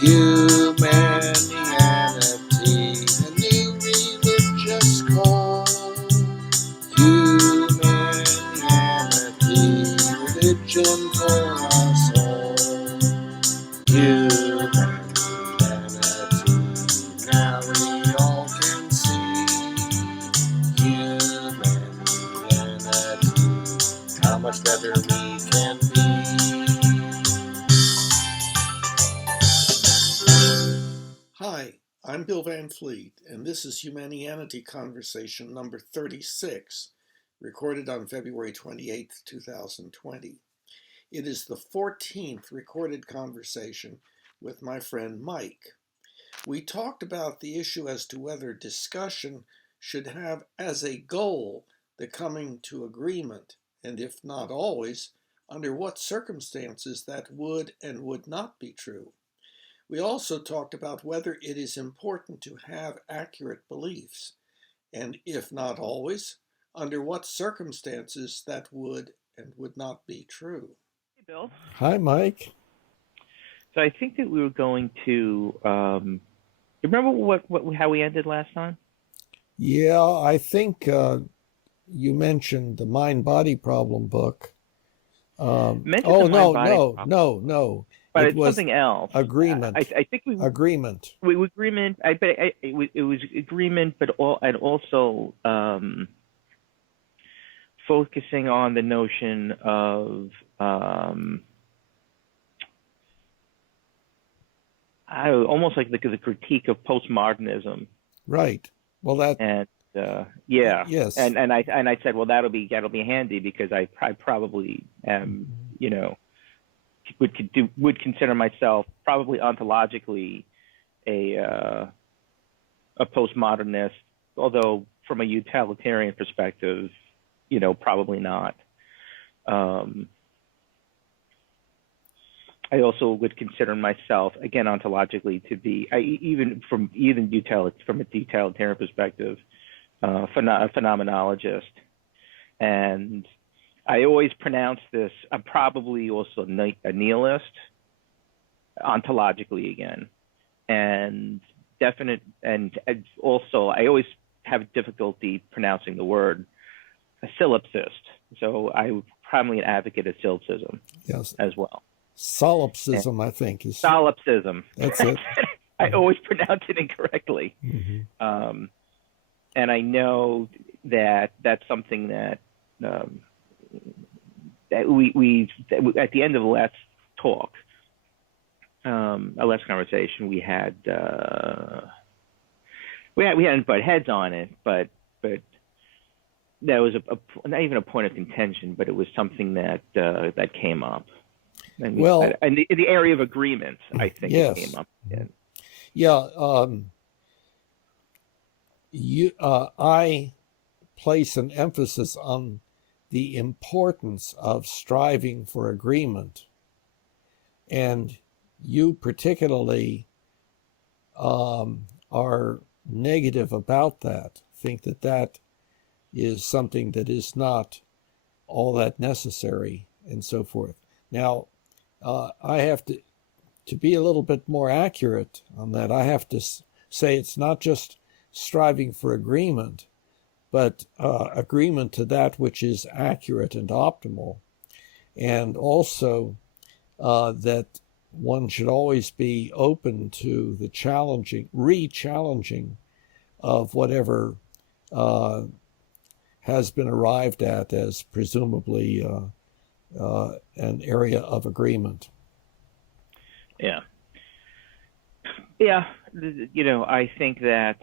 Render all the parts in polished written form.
Humanianity, a new religious call. Humanity, religion for us all. Humanity, now we all can see. Humanity, how much better we can be. Hi, I'm Bill Van Fleet, and this is Humanianity Conversation number 36, recorded on February 28th, 2020. It is the 14th recorded conversation with my friend Mike. We talked about the issue as to whether discussion should have as a goal the coming to agreement, and if not always, under what circumstances that would and would not be true. We also talked about whether it is important to have accurate beliefs, and if not always, under what circumstances that would and would not be true. Hey, Bill. Hi, Mike. So I think that we were going to. You remember how we ended last time? Yeah, I think you mentioned the Mind-Body Problem book. Mentioned Oh, the no, mind-body problem, no. but It it's was something else. agreement. I think Agreement. we agreement. It was agreement, but also focusing on the notion of almost like the critique of postmodernism. Right. Well, that. And yeah, Yes. and I said, well, that'll be handy because I probably am, would consider myself probably ontologically a postmodernist, although from a utilitarian perspective, probably not. I also would consider myself, again, ontologically to be, from a utilitarian perspective, a phenomenologist. And I always pronounce this, I'm probably also a nihilist, ontologically again. And also I always have difficulty pronouncing the word a solipsist. So I'm probably an advocate of solipsism as well. Solipsism, I think, is solipsism. That's it. I always pronounce it incorrectly. Mm-hmm. And I know that that's something that we at the end of the last talk, our last conversation, we hadn't butt heads on it, but that was not even a point of contention, but it was something that came up. And in the area of agreement, I think it came up. I place an emphasis on the importance of striving for agreement, and you particularly are negative about that. Think that is something that is not all that necessary, and so forth. Now, I have to be a little bit more accurate on that. I have to say it's not just striving for agreement, but agreement to that which is accurate and optimal, and also that one should always be open to the re-challenging of whatever has been arrived at as presumably an area of agreement. Yeah. I think that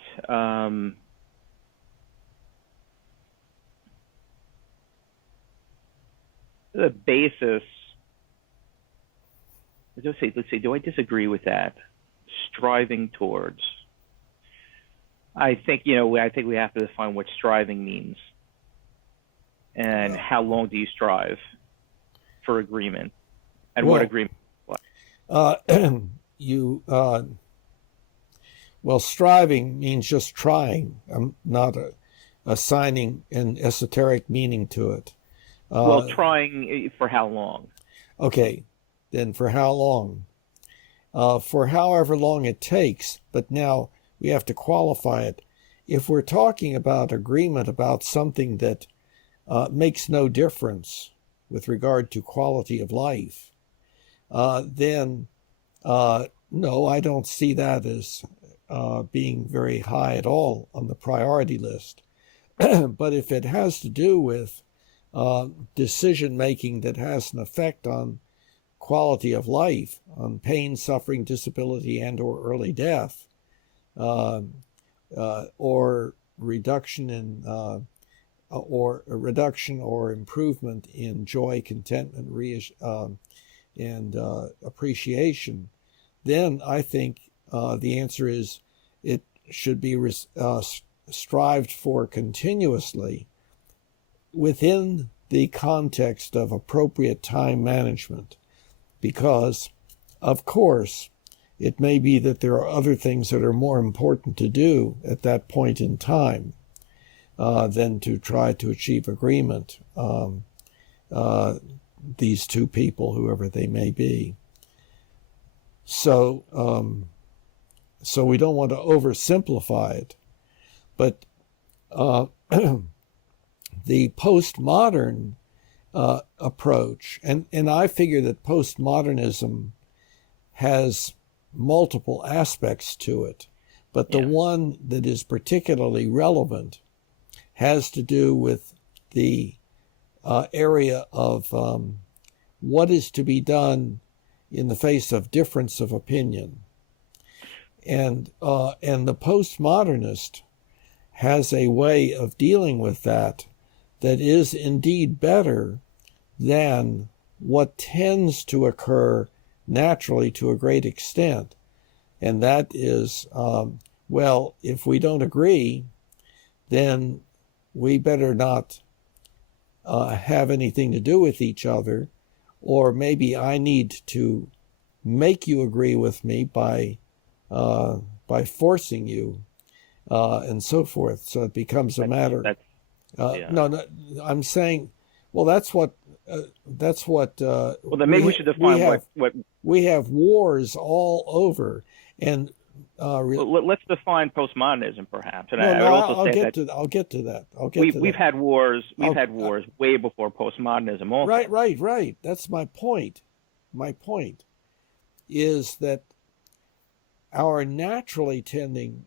the basis. Let's say, do I disagree with that? Striving towards. I think we have to define what striving means, and how long do you strive for agreement, and what agreement? Striving means just trying. I'm not assigning an esoteric meaning to it. Trying for how long? Okay, then for how long? for however long it takes, but now we have to qualify it. If we're talking about agreement about something that makes no difference with regard to quality of life, then no, I don't see that as being very high at all on the priority list. But if it has to do with decision making that has an effect on quality of life, on pain, suffering, disability, and or early death, or reduction in or improvement in joy, contentment, and appreciation, then I think the answer is it should be strived for continuously within the context of appropriate time management, because, of course, it may be that there are other things that are more important to do at that point in time than to try to achieve agreement, these two people, whoever they may be. So we don't want to oversimplify it, but the postmodern approach, and I figure that postmodernism has multiple aspects to it, but the one that is particularly relevant has to do with the area of what is to be done in the face of difference of opinion. And the postmodernist has a way of dealing with that is indeed better than what tends to occur naturally to a great extent. And that is, well, if we don't agree, then we better not have anything to do with each other, or maybe I need to make you agree with me by forcing you, and so forth. So it becomes a matter. No, I'm saying, well, that's what. Well, then maybe we should define what we have wars all over, and let's define postmodernism, perhaps. And I'll get to that. We've had wars. We've had wars way before postmodernism. Also. Right. That's my point. My point is that our natural tendency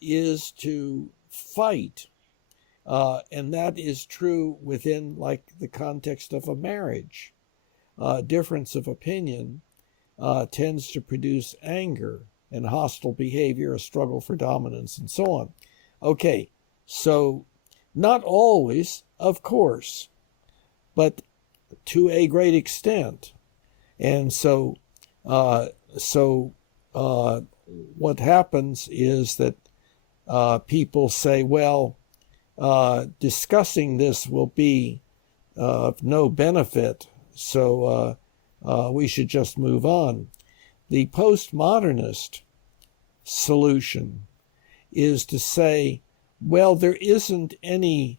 is to fight, and that is true within, like, the context of a marriage. Difference of opinion tends to produce anger and hostile behavior, a struggle for dominance, and so on. Okay, so not always, of course, but to a great extent. And so what happens is that people say, well, discussing this will be of no benefit, so we should just move on. The postmodernist solution is to say, well, there isn't any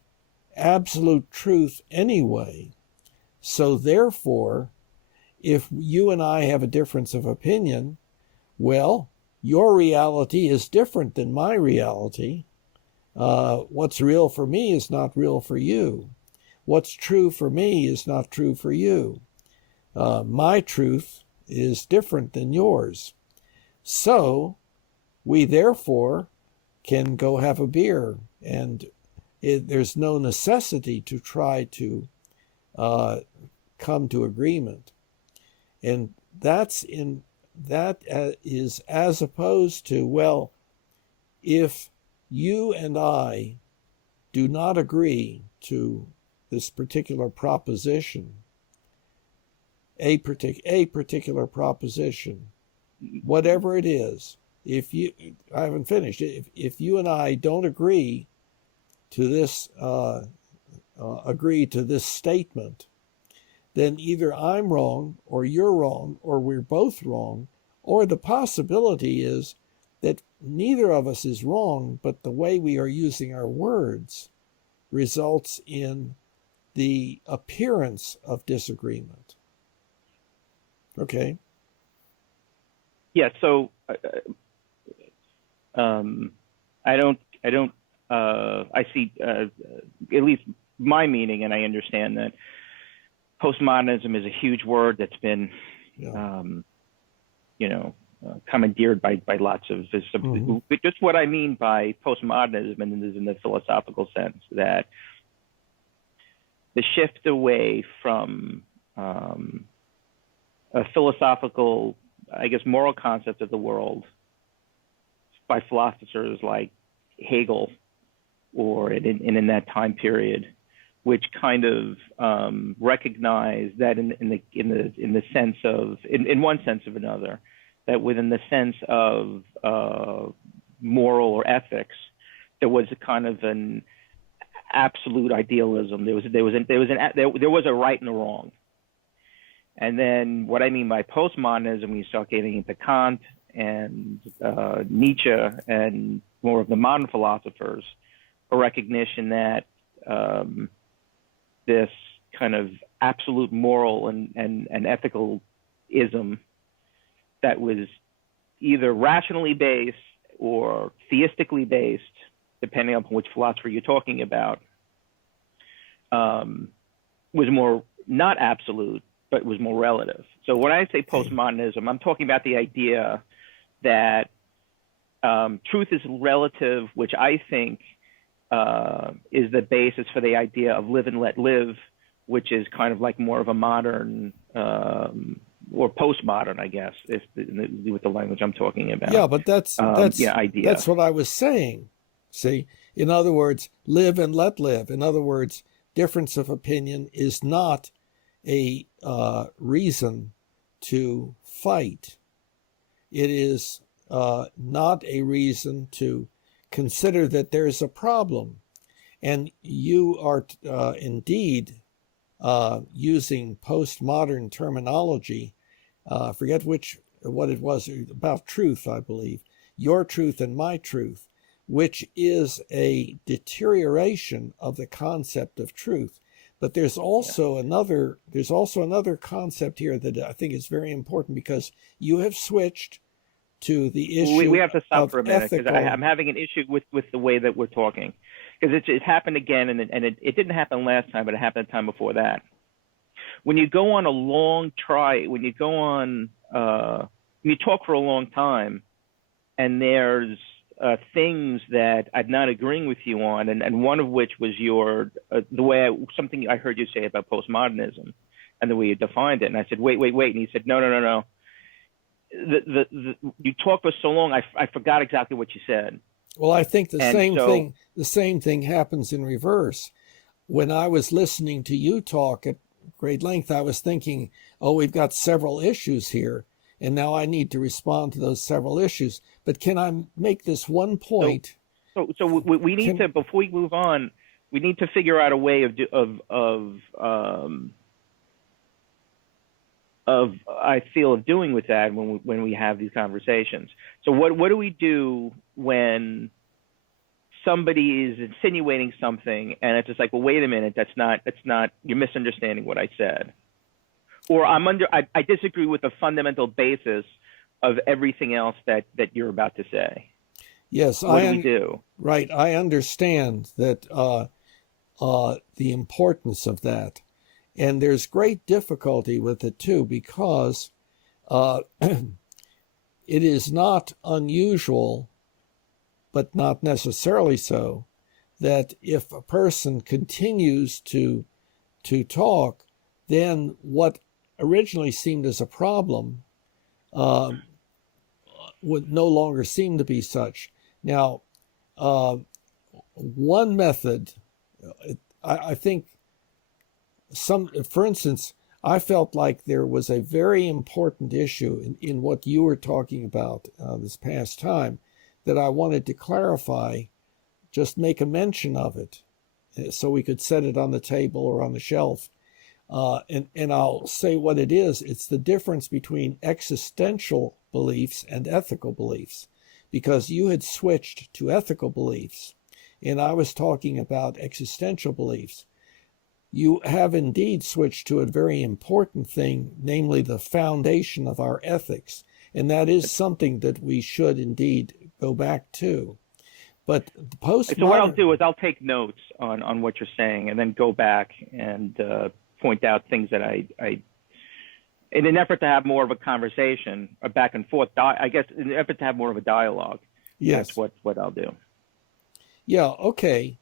absolute truth anyway, so therefore, if you and I have a difference of opinion, well, your reality is different than my reality. What's real for me is not real for you. What's true for me is not true for you. My truth is different than yours. So we therefore can go have a beer, and there's no necessity to try to come to agreement. And that is as opposed to, well, if you and I do not agree to this particular proposition, a particular proposition, whatever it is, I haven't finished. If you and I don't agree to this, statement, then either I'm wrong, or you're wrong, or we're both wrong, or the possibility is that neither of us is wrong, but the way we are using our words results in the appearance of disagreement. Okay. Yeah. So I see at least my meaning, and I understand that postmodernism is a huge word that's been, Yeah. Commandeered by lots of just what I mean by postmodernism, and is in the philosophical sense that the shift away from a philosophical, I guess, moral concept of the world by philosophers like Hegel, or in that time period, which kind of recognize that in the sense of, in one sense of another, that within the sense of moral or ethics, there was a kind of an absolute idealism. There was a right and a wrong. And then what I mean by postmodernism, when you start getting into Kant and Nietzsche and more of the modern philosophers, a recognition that this kind of absolute moral and ethical ism that was either rationally based or theistically based, depending on which philosopher you're talking about, was more not absolute, but was more relative. So when I say postmodernism, I'm talking about the idea that truth is relative, which I think is the basis for the idea of live and let live, which is kind of like more of a modern or postmodern, I guess, with the language I'm talking about. Yeah, but that's idea. That's what I was saying. See, in other words, live and let live. In other words, difference of opinion is not a reason to fight. It is not a reason to consider that there is a problem. And you are indeed using postmodern terminology. Forget what it was about truth, I believe. Your truth and my truth, which is a deterioration of the concept of truth. But there's also another concept here that I think is very important, because you have switched to the issue. We have to stop for a minute, because ethical. I'm having an issue with the way that we're talking, because it happened again, and it didn't happen last time, but it happened the time before that. When you go on a long when you talk for a long time, and there's things that I'm not agreeing with you on, and one of which was something I heard you say about postmodernism and the way you defined it, and I said, wait, and he said, no. You talk for so long, I forgot exactly what you said. Well, I think the same thing happens in reverse. When I was listening to you talk at great length, I was thinking, we've got several issues here, and now I need to respond to those several issues. But can I make this one point? So we need to, before we move on, we need to figure out a way I feel of doing with that when we have these conversations. So what do we do when somebody is insinuating something, and it's just like, well, wait a minute, that's not, you're misunderstanding what I said, or I disagree with the fundamental basis of everything else that you're about to say. Yes, what do we do? Right, I understand that the importance of that. And there's great difficulty with it, too, because it is not unusual, but not necessarily so, that if a person continues to talk, then what originally seemed as a problem would no longer seem to be such. Now, one method, I think, for instance, I felt like there was a very important issue in what you were talking about this past time that I wanted to clarify, just make a mention of it so we could set it on the table or on the shelf. And I'll say what it is. It's the difference between existential beliefs and ethical beliefs, because you had switched to ethical beliefs, and I was talking about existential beliefs. you have indeed switched to a very important thing, namely the foundation of our ethics. And that is something that we should indeed go back to. But the postmodern... So what I'll do is I'll take notes on what you're saying and then go back and point out things that I in an effort to have more of a conversation, a back and forth, I guess in an effort to have more of a dialogue. Yes. That's what I'll do. Yeah, okay.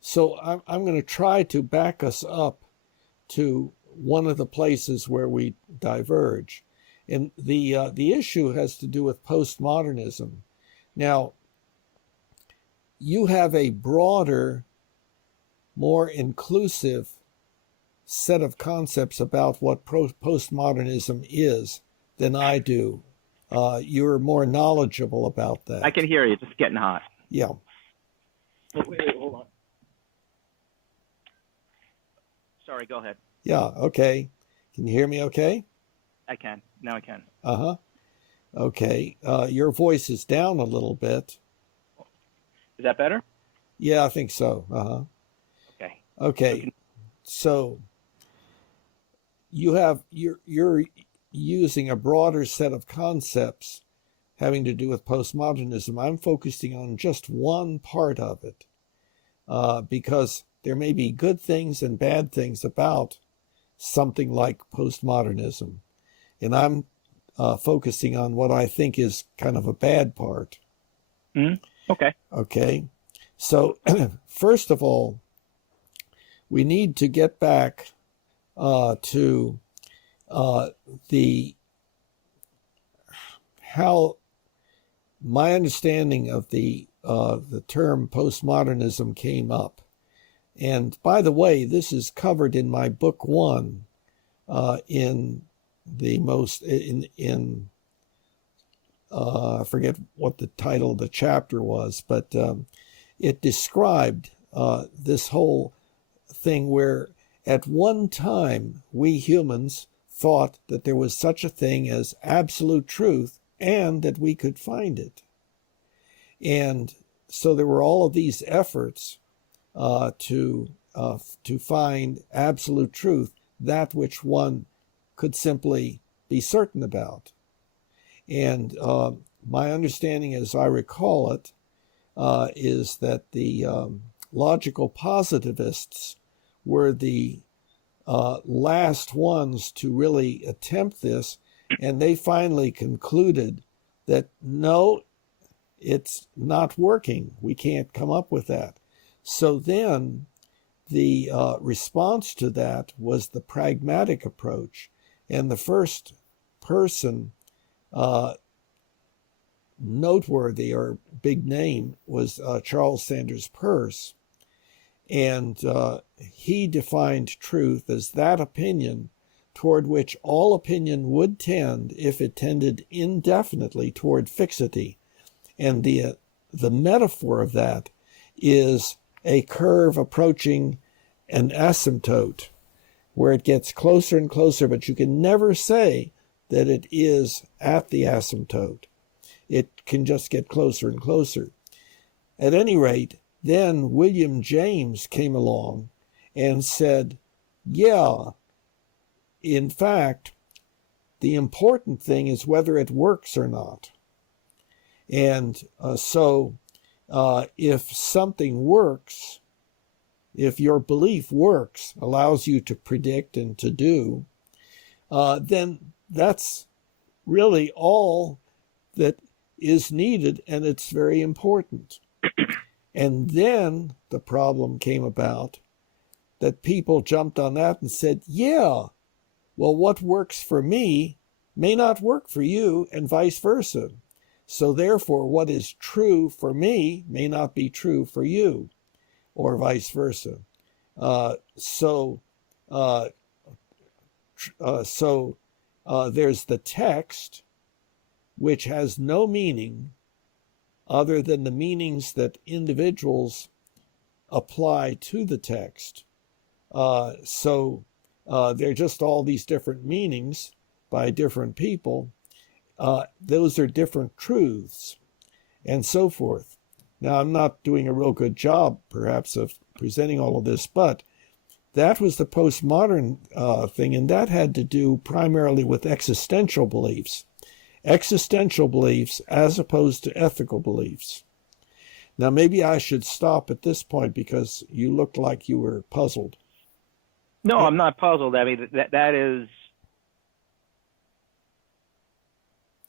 So I'm going to try to back us up to one of the places where we diverge. And the issue has to do with postmodernism. Now, you have a broader, more inclusive set of concepts about what postmodernism is than I do. You're more knowledgeable about that. I can hear you. It's just getting hot. Yeah. Wait, hold on. Sorry, go ahead. Yeah, okay. Can you hear me okay? I can. Now I can. Uh-huh. Okay. Your voice is down a little bit. Is that better? Yeah, I think so. Uh-huh. Okay. Okay. So you're using a broader set of concepts having to do with postmodernism. I'm focusing on just one part of it because there may be good things and bad things about something like postmodernism. And I'm focusing on what I think is kind of a bad part. Okay. Okay. So first of all, we need to get back to how my understanding of the term postmodernism came up. And by the way, this is covered in my book 1 in the most I forget what the title of the chapter was, but it described this whole thing where at one time we humans thought that there was such a thing as absolute truth and that we could find it. And so there were all of these efforts to find absolute truth, that which one could simply be certain about. And my understanding, as I recall it, is that the logical positivists were the last ones to really attempt this, and they finally concluded that no, it's not working. We can't come up with that. So then the response to that was the pragmatic approach, and the first person noteworthy or big name was Charles Sanders Peirce. And he defined truth as that opinion toward which all opinion would tend if it tended indefinitely toward fixity. And the metaphor of that is a curve approaching an asymptote, where it gets closer and closer, but you can never say that it is at the asymptote. It can just get closer and closer. At any rate, then William James came along and said, yeah, in fact, the important thing is whether it works or not. And so if something works, if your belief works, allows you to predict and to do, then that's really all that is needed, and it's very important. And then the problem came about that people jumped on that and said, yeah, well, what works for me may not work for you, and vice versa. So therefore, what is true for me may not be true for you, or vice versa. So there's the text, which has no meaning other than the meanings that individuals apply to the text. So there are just all these different meanings by different people. Those are different truths, and so forth. Now, I'm not doing a real good job, perhaps, of presenting all of this, but that was the postmodern thing, and that had to do primarily with existential beliefs as opposed to ethical beliefs. Now, maybe I should stop at this point because you looked like you were puzzled. No, I'm not puzzled. I mean, that is.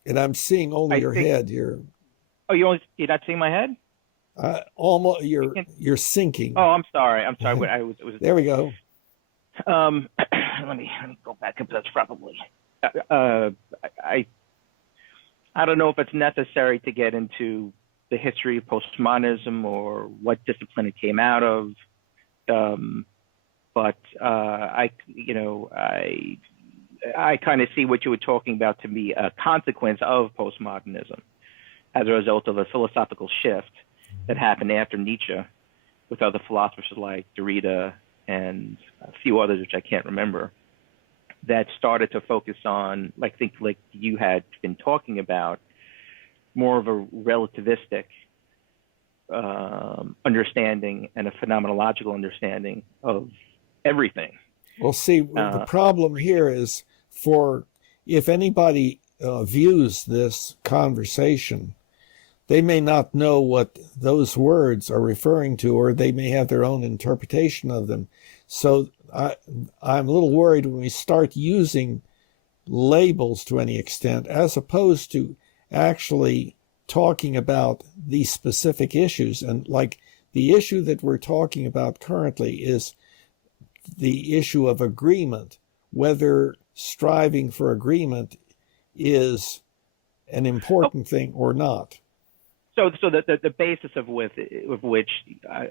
And I'm seeing only your head. You're you're not seeing my head? Almost. You're sinking. Oh, I'm sorry. There we go. Let me go back up. That's probably. I don't know if it's necessary to get into the history of postmodernism or what discipline it came out of, but I kind of see what you were talking about to be a consequence of postmodernism as a result of a philosophical shift that happened after Nietzsche with other philosophers like Derrida and a few others, which I can't remember, that started to focus on, like you had been talking about, more of a relativistic understanding and a phenomenological understanding of everything. Well, see, the problem here is if anybody views this conversation, they may not know what those words are referring to, or they may have their own interpretation of them. So I'm a little worried when we start using labels to any extent, as opposed to actually talking about these specific issues. And like the issue that we're talking about currently is the issue of agreement, whether striving for agreement is an important thing or not. So the basis of which,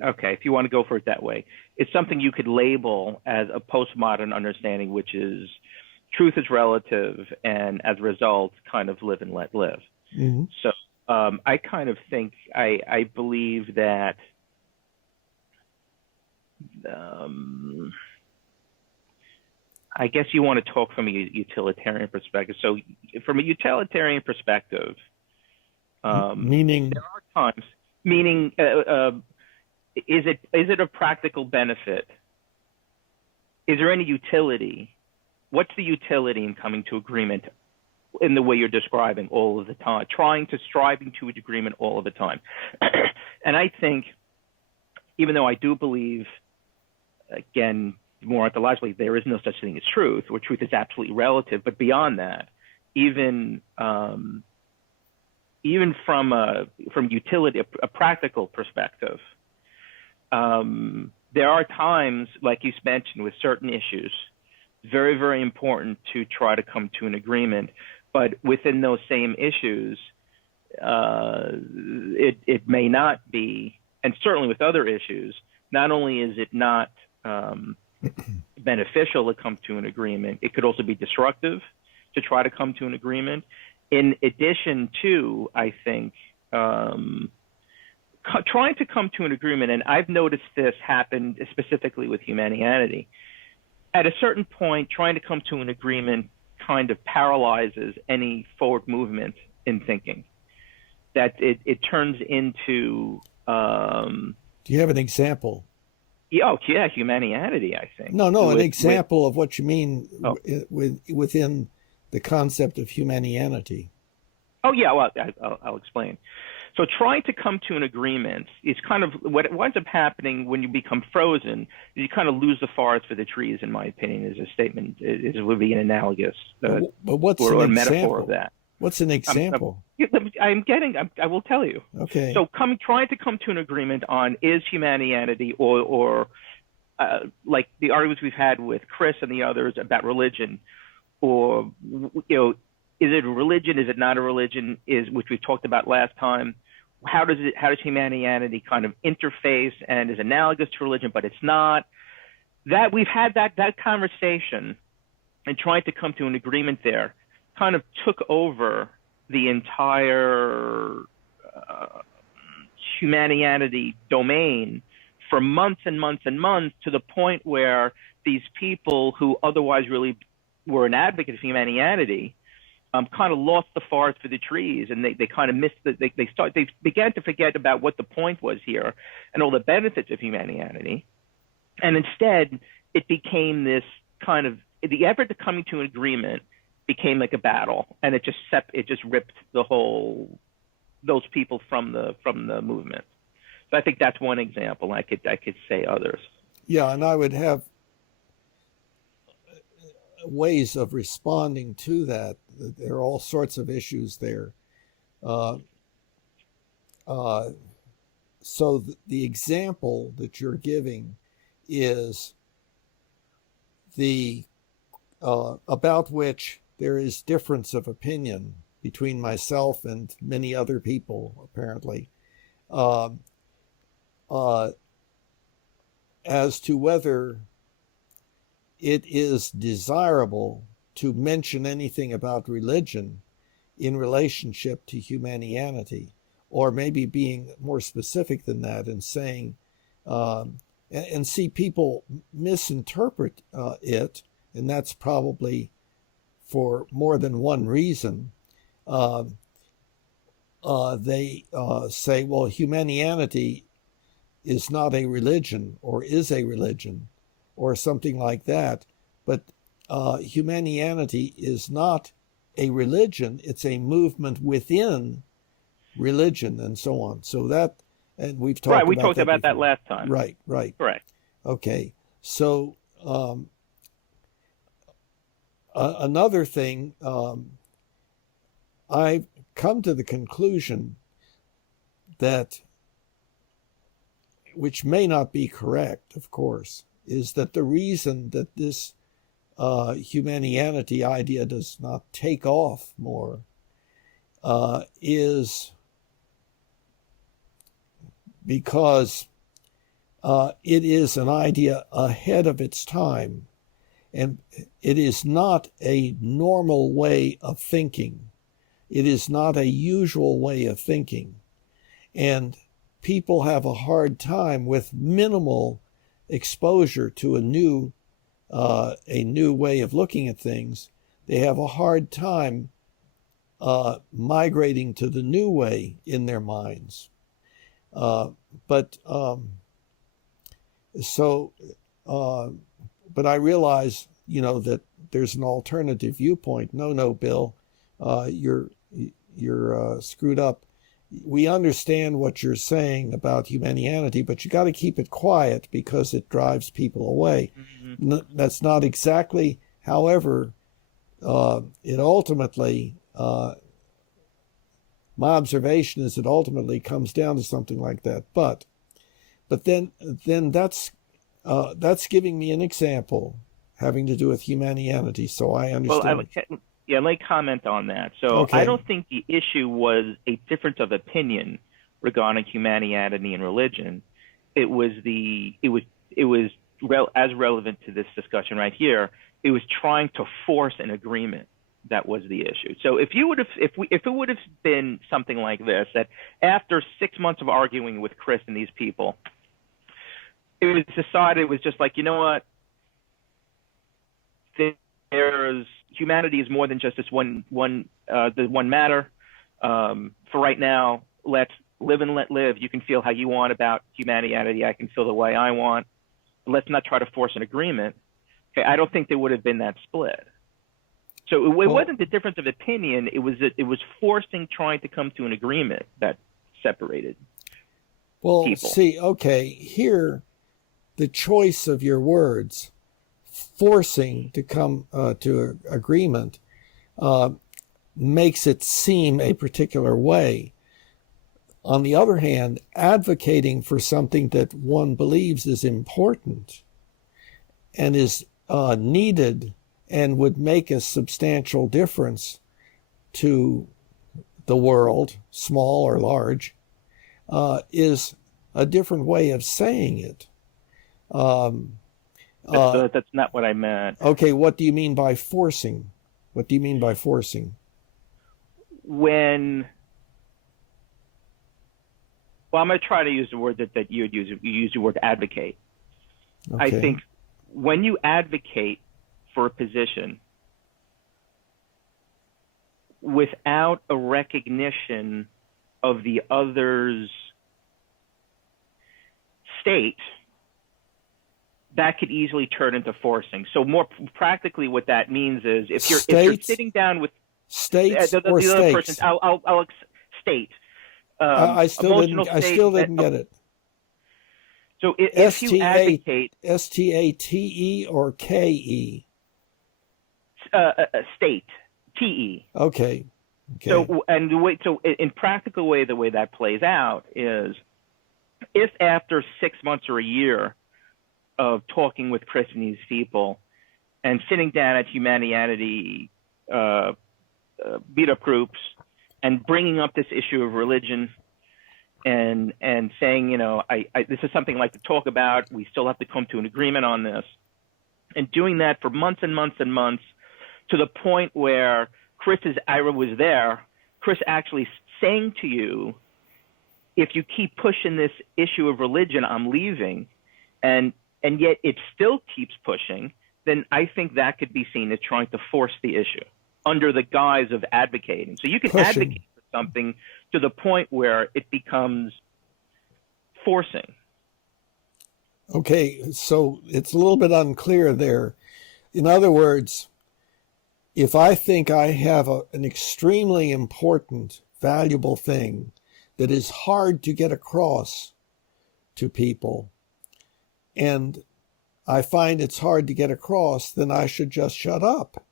okay, if you want to go for it that way, it's something you could label as a postmodern understanding, which is truth is relative, and as a result, kind of live and let live. Mm-hmm. So I kind of think, I believe that I guess you want to talk from a utilitarian perspective. So from a utilitarian perspective, meaning there are times, meaning is it a practical benefit? Is there any utility? What's the utility in coming to agreement in the way you're describing all of the time, striving to agreement all of the time? And I think, even though I do believe, again, more ontologically, there is no such thing as truth, or truth is absolutely relative, but beyond that, even from utility, a practical perspective, there are times, like you mentioned, with certain issues, very, very important to try to come to an agreement. But within those same issues, it may not be, and certainly with other issues, not only is it not beneficial to come to an agreement, it could also be destructive to try to come to an agreement. In addition to, I think, trying to come to an agreement, and I've noticed this happen specifically with Humanianity, at a certain point, trying to come to an agreement kind of paralyzes any forward movement in thinking. That it turns into... do you have an example? Yeah, Humanianity, I think. No, an example of what you mean within the concept of Humanianity. Oh, yeah, well, I'll explain. So trying to come to an agreement is kind of what winds up happening when you become frozen. You kind of lose the forest for the trees, in my opinion, is a statement. It would be an analogous but what's or an a example? metaphor of that. What's an example? I will tell you. Okay. So trying to come to an agreement on is Humanianity or like the arguments we've had with Chris and the others about religion, or is it a religion? Is it not a religion? Which we talked about last time. How does Humanianity kind of interface and is analogous to religion, but it's not? That we've had that conversation, and trying to come to an agreement there kind of took over the entire Humanianity domain for months and months and months, to the point where these people who otherwise really were an advocate of Humanianity kind of lost the forest for the trees, and they kind of missed they began to forget about what the point was here and all the benefits of Humanianity, and instead it became this kind of, the effort to coming to an agreement became like a battle, and it just ripped those people from the movement. So I think that's one example. I could say others. Yeah, and I would have ways of responding to that. There are all sorts of issues there. Uh, so the example that you're giving is the about which there is difference of opinion between myself and many other people, apparently, uh, as to whether it is desirable to mention anything about religion in relationship to humanianity, or maybe being more specific than that and saying, and see people misinterpret it, and that's probably for more than one reason. They say, well, humanity is not a religion, or is a religion, or something like that. But humanity is not a religion, it's a movement within religion, and so on. So that, and we've talked right. We about talked that about before. that last time. Right. Correct. Okay. So another thing, I've come to the conclusion that, which may not be correct, of course, is that the reason that this humanianity idea does not take off more is because it is an idea ahead of its time, and it is not a normal way of thinking. It is not a usual way of thinking. And people have a hard time with minimal exposure to a new way of looking at things. They have a hard time migrating to the new way in their minds. But I realize, that there's an alternative viewpoint. No, Bill, you're screwed up. We understand what you're saying about humanity, but you got to keep it quiet because it drives people away. Mm-hmm. That's not exactly, however, it ultimately, my observation is it ultimately comes down to something like that. But then that's giving me an example having to do with humanity, so I understand. Well, let me comment on that. So okay. I don't think the issue was a difference of opinion regarding humanity and religion. It was as relevant to this discussion right here. It was trying to force an agreement. That was the issue. So if it would have been something like this, that after 6 months of arguing with Chris and these people, it was decided, it was just like, you know what? There's humanity is more than just this one matter. For right now, let's live and let live. You can feel how you want about humanity. I can feel the way I want. Let's not try to force an agreement. Okay, I don't think there would have been that split. So it wasn't the difference of opinion. It was forcing, trying to come to an agreement that separated people. See, okay, here, the choice of your words, forcing to come to an agreement, makes it seem a particular way. On the other hand, advocating for something that one believes is important and is needed and would make a substantial difference to the world, small or large, is a different way of saying it. That's not what I meant. Okay, what do you mean by forcing? What do you mean by forcing? I'm going to try to use the word that you would use. You use the word advocate. Okay. I think when you advocate for a position without a recognition of the other's state, that could easily turn into forcing. So more practically, what that means is if you're sitting down with states the or other states, person, I'll state I still didn't get it. So if you advocate STATE or KE, state TE. Okay. So in practical way, the way that plays out is if after 6 months or a year of talking with Chris and these people and sitting down at Humanianity beat-up groups and bringing up this issue of religion and saying, this is something I'd like to talk about. We still have to come to an agreement on this. And doing that for months and months and months to the point where I was there, Chris actually saying to you, if you keep pushing this issue of religion, I'm leaving. And yet it still keeps pushing, then I think that could be seen as trying to force the issue under the guise of advocating. So you can advocate for something to the point where it becomes forcing. Okay, so it's a little bit unclear there. In other words, if I think I have an extremely important, valuable thing that is hard to get across to people, and I find it's hard to get across, then I should just shut up.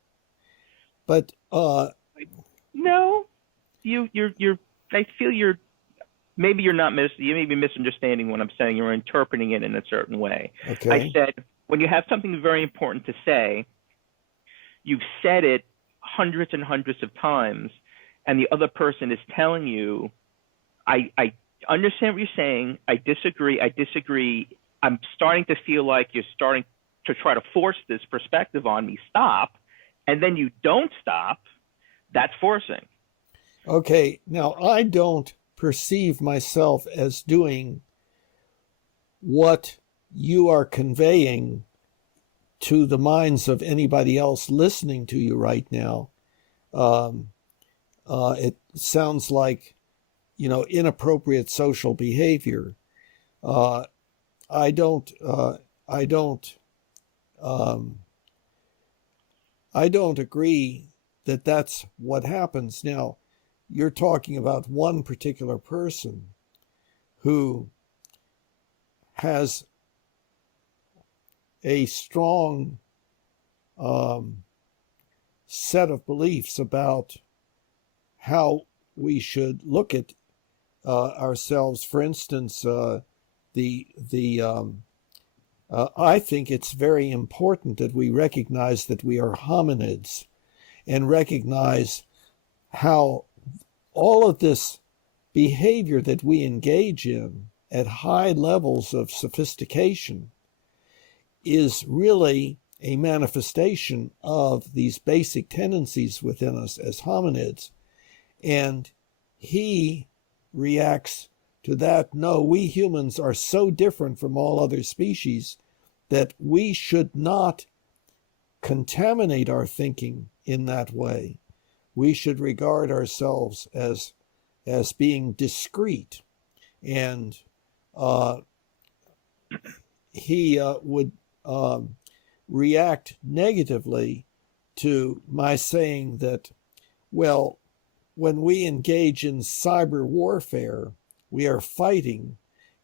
But no, I feel you may be misunderstanding what I'm saying. You're interpreting it in a certain way. Okay. I said when you have something very important to say, you've said it hundreds and hundreds of times, and the other person is telling you, I understand what you're saying. I disagree. I'm starting to feel like you're starting to try to force this perspective on me. Stop. And then you don't stop. That's forcing. Okay. Now, I don't perceive myself as doing what you are conveying to the minds of anybody else listening to you right now. It sounds like, inappropriate social behavior. I don't agree that that's what happens. Now, you're talking about one particular person who has a strong set of beliefs about how we should look at ourselves. For instance, I think it's very important that we recognize that we are hominids and recognize how all of this behavior that we engage in at high levels of sophistication is really a manifestation of these basic tendencies within us as hominids. And he reacts to that. No, we humans are so different from all other species that we should not contaminate our thinking in that way. We should regard ourselves as being discrete. And he would react negatively to my saying that, well, when we engage in cyber warfare, we are fighting,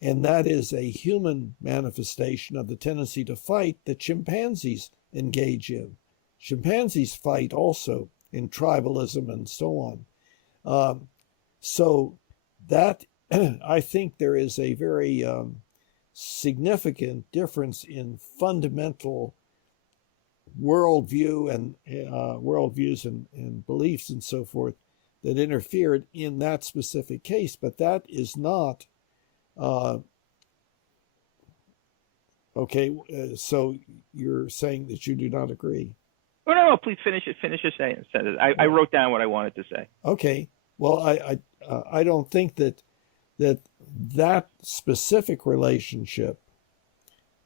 and that is a human manifestation of the tendency to fight that chimpanzees engage in. Chimpanzees fight also in tribalism and so on. So that, I think there is a very significant difference in fundamental worldview and worldviews and beliefs and so forth that interfered in that specific case. But that is not okay. So you're saying that you do not agree? Oh, no, please finish it. Finish your sentence. I wrote down what I wanted to say. Okay. Well, I don't think that specific relationship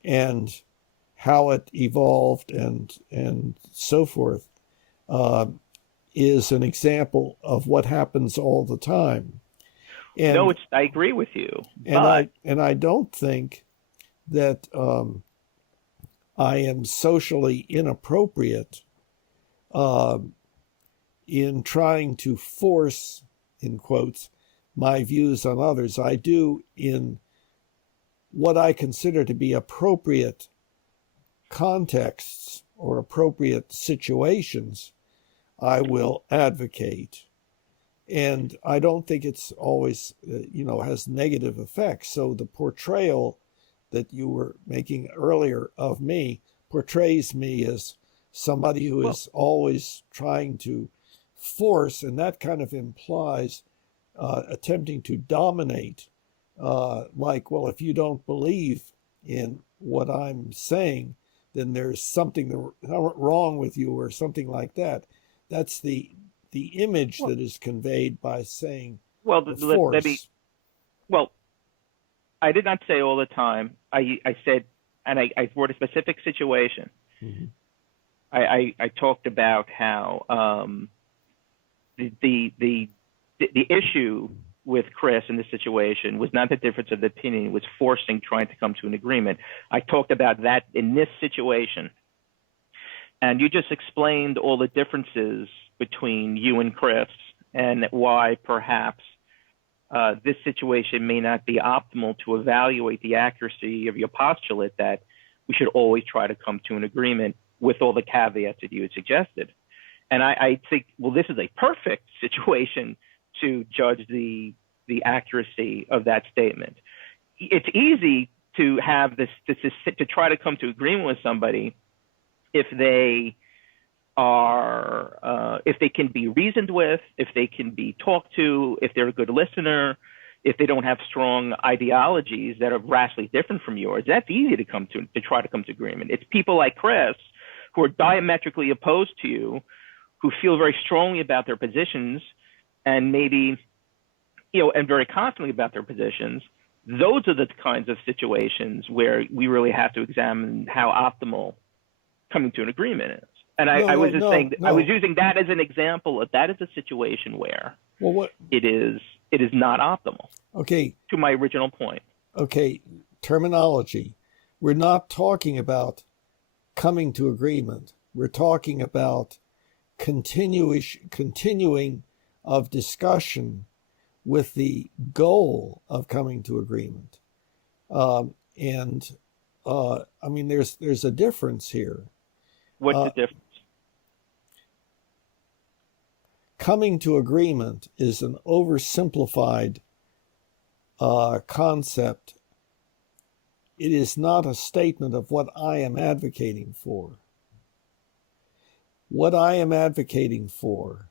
and how it evolved and so forth is an example of what happens all the time. And, no, I agree with you. And I don't think that I am socially inappropriate in trying to force, in quotes, my views on others. I do in what I consider to be appropriate contexts or appropriate situations, I will advocate. And I don't think it's always, has negative effects. So the portrayal that you were making earlier of me portrays me as somebody who is always trying to force, and that kind of implies attempting to dominate, like, well, if you don't believe in what I'm saying, then there's something wrong with you or something like that. That's the image that is conveyed by saying force. I did not say all the time. I said, and I wrote a specific situation. Mm-hmm. I talked about how the issue with Chris in this situation was not the difference of opinion; it was trying to come to an agreement. I talked about that in this situation, and you just explained all the differences between you and Chris and why perhaps this situation may not be optimal to evaluate the accuracy of your postulate that we should always try to come to an agreement with all the caveats that you had suggested. And I think, well, this is a perfect situation to judge the accuracy of that statement. It's easy to have this to try to come to agreement with somebody if they are, if they can be reasoned with, if they can be talked to, if they're a good listener, if they don't have strong ideologies that are vastly different from yours. That's easy to try to come to agreement. It's people like Chris who are diametrically opposed to you, who feel very strongly about their positions and maybe, and very confidently about their positions. Those are the kinds of situations where we really have to examine how optimal coming to an agreement is. And I was using that as an example of that is a situation where it is not optimal. Okay. To my original point. Okay, terminology. We're not talking about coming to agreement. We're talking about continuing of discussion with the goal of coming to agreement. There's a difference here. What's the difference? Coming to agreement is an oversimplified concept. It is not a statement of what I am advocating for. What I am advocating for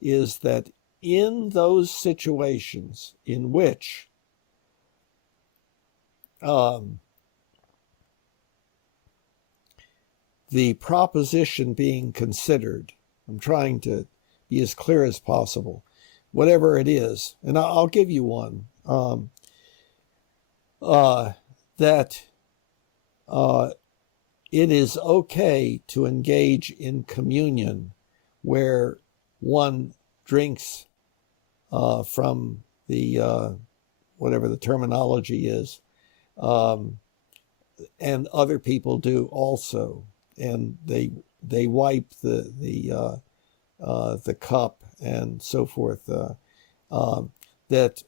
is that in those situations in which the proposition being considered, I'm trying to be as clear as possible, whatever it is, and I'll give you one, that it is okay to engage in communion where one drinks from the, whatever the terminology is, and other people do also, and they wipe the cup and so forth. That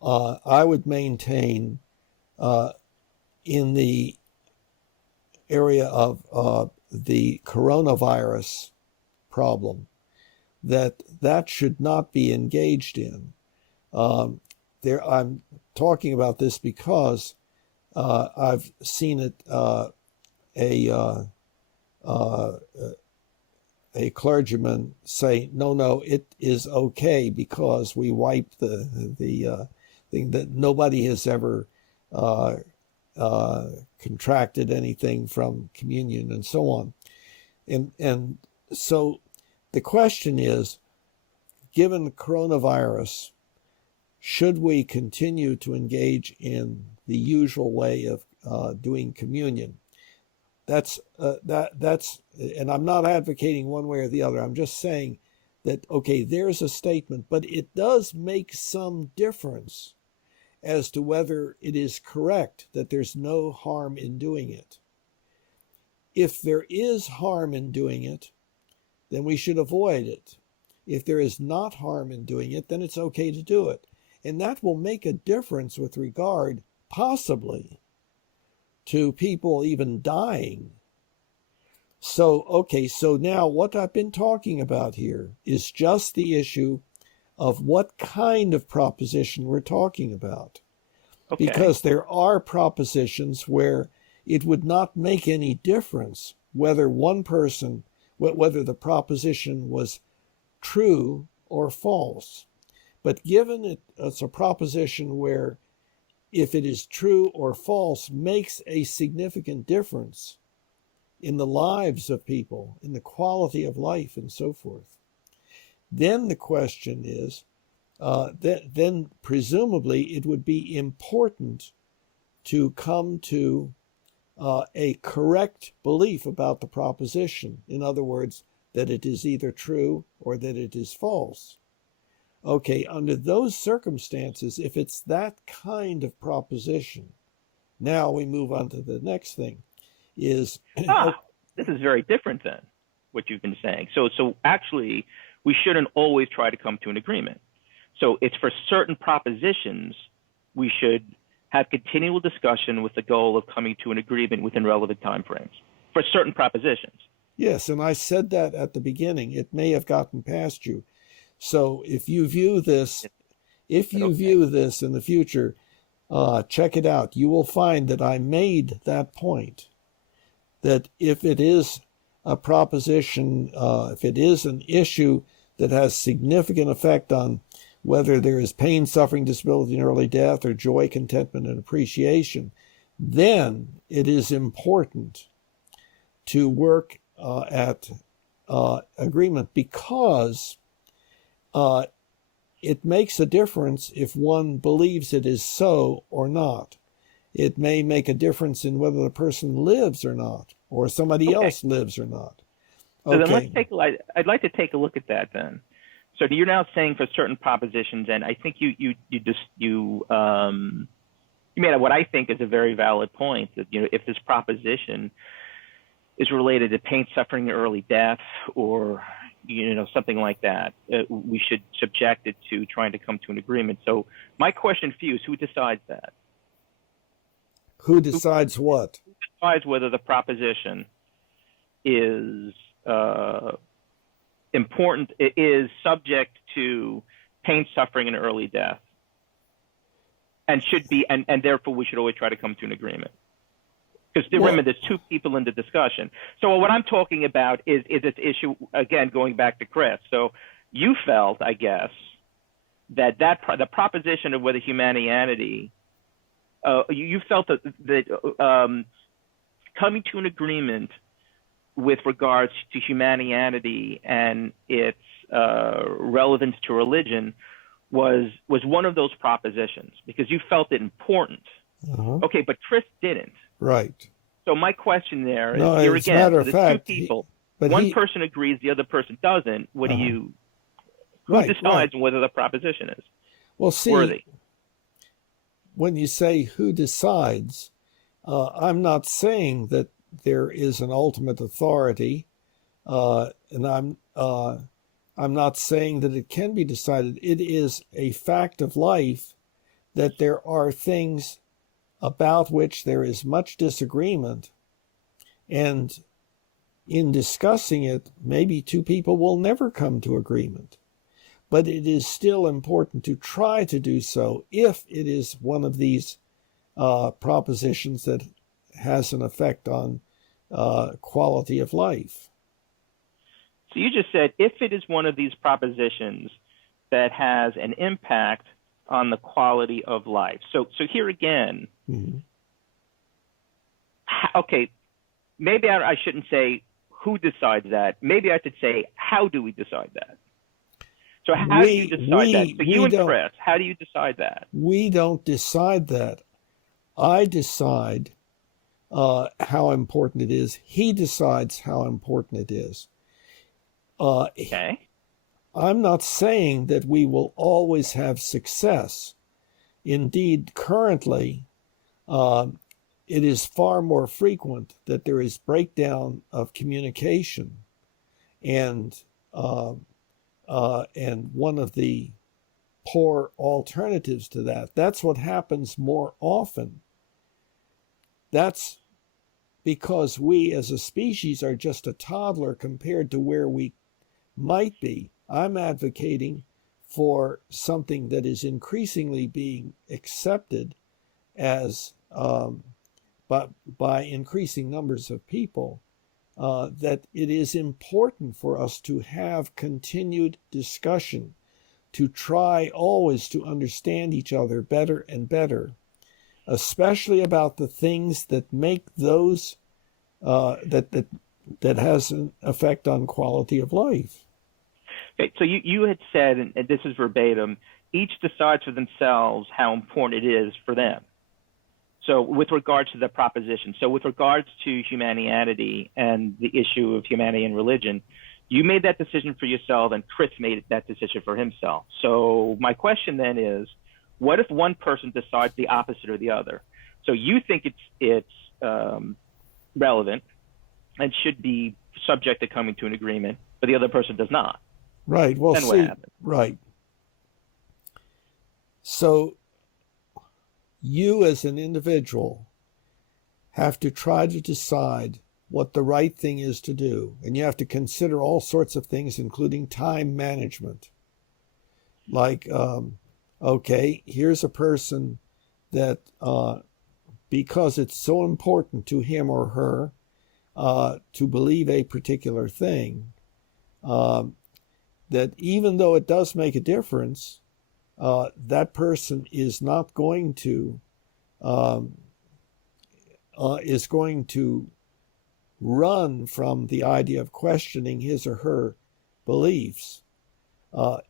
I would maintain in the area of the coronavirus problem, that should not be engaged in. I'm talking about this because I've seen it. A clergyman say, no, it is okay because we wiped the thing, that nobody has ever contracted anything from communion and so on. And so the question is, given coronavirus, should we continue to engage in the usual way of doing communion? That's and I'm not advocating one way or the other. I'm just saying that, okay, there's a statement, but it does make some difference as to whether it is correct that there's no harm in doing it. if there is harm in doing it, then we should avoid it. If there is not harm in doing it, then it's okay to do it. And that will make a difference with regard, possibly, to people even dying. So, okay, so now what I've been talking about here is just the issue of what kind of proposition we're talking about. Okay. Because there are propositions where it would not make any difference whether whether the proposition was true or false. But given it's a proposition where if it is true or false makes a significant difference in the lives of people, in the quality of life and so forth, then the question is, then presumably it would be important to come to a correct belief about the proposition. In other words, that it is either true or that it is false. Okay, under those circumstances, if it's that kind of proposition, now we move on to the next thing. This is very different than what you've been saying. So actually, we shouldn't always try to come to an agreement. So it's for certain propositions, we should have continual discussion with the goal of coming to an agreement within relevant timeframes for certain propositions. Yes, and I said that at the beginning. It may have gotten past you. So if you view this, view this in the future, check it out. You will find that I made that point, that if it is a proposition, if it is an issue that has significant effect on whether there is pain, suffering, disability, and early death, or joy, contentment, and appreciation, then it is important to work at agreement, because it makes a difference if one believes it is so or not. It may make a difference in whether the person lives or not, or somebody else lives or not. So then I'd like to take a look at that then. So you're now saying for certain propositions, and I think you made what I think is a very valid point, that if this proposition is related to pain, suffering, and early death, or something like that, we should subject it to trying to come to an agreement. So my question for you is, who decides that? Who decides what? Who decides whether the proposition is important, is subject to pain, suffering, and early death, and should be, and therefore we should always try to come to an agreement? Because remember, there's two people in the discussion. So what I'm talking about is this issue, again, going back to Chris. So you felt, I guess, that the proposition of whether Humanianity, you felt that coming to an agreement with regards to Humanianity and its relevance to religion was one of those propositions, because you felt it important. Okay, but Chris didn't. Right. So my question there is, no, here as again, a matter so of fact, two people. One person agrees, the other person doesn't. What do you? Who decides whether the proposition is worthy? When you say who decides, I'm not saying that there is an ultimate authority, and I'm not saying that it can be decided. It is a fact of life that there are things about which there is much disagreement, and in discussing it, maybe two people will never come to agreement. But it is still important to try to do so if it is one of these propositions that has an effect on quality of life. So you just said if it is one of these propositions that has an impact on the quality of life. So here again, okay, maybe I shouldn't say who decides that. Maybe I should say, how do we decide that? So how do you decide that? So you and Chris, how do you decide that? We don't decide that. I decide how important it is. He decides how important it is. Okay. I'm not saying that we will always have success. Indeed, currently, it is far more frequent that there is breakdown of communication, and one of the poor alternatives to that. That's what happens more often. That's because we as a species are just a toddler compared to where we might be. I'm advocating for something that is increasingly being accepted as by increasing numbers of people, that it is important for us to have continued discussion, to try always to understand each other better and better, especially about the things that make those that has an effect on quality of life. Okay, so you had said, and this is verbatim, each decides for themselves how important it is for them. So with regards to the proposition, so with regards to Humanianity and the issue of humanity and religion, you made that decision for yourself, and Chris made that decision for himself. So my question then is, what if one person decides the opposite or the other? So you think it's relevant and should be subject to coming to an agreement, but the other person does not. Right. Well, then what happens? Right. So you as an individual have to try to decide what the right thing is to do. And you have to consider all sorts of things, including time management. Like, okay, here's a person that, because it's so important to him or her to believe a particular thing, that even though it does make a difference, that person is not going to run from the idea of questioning his or her beliefs.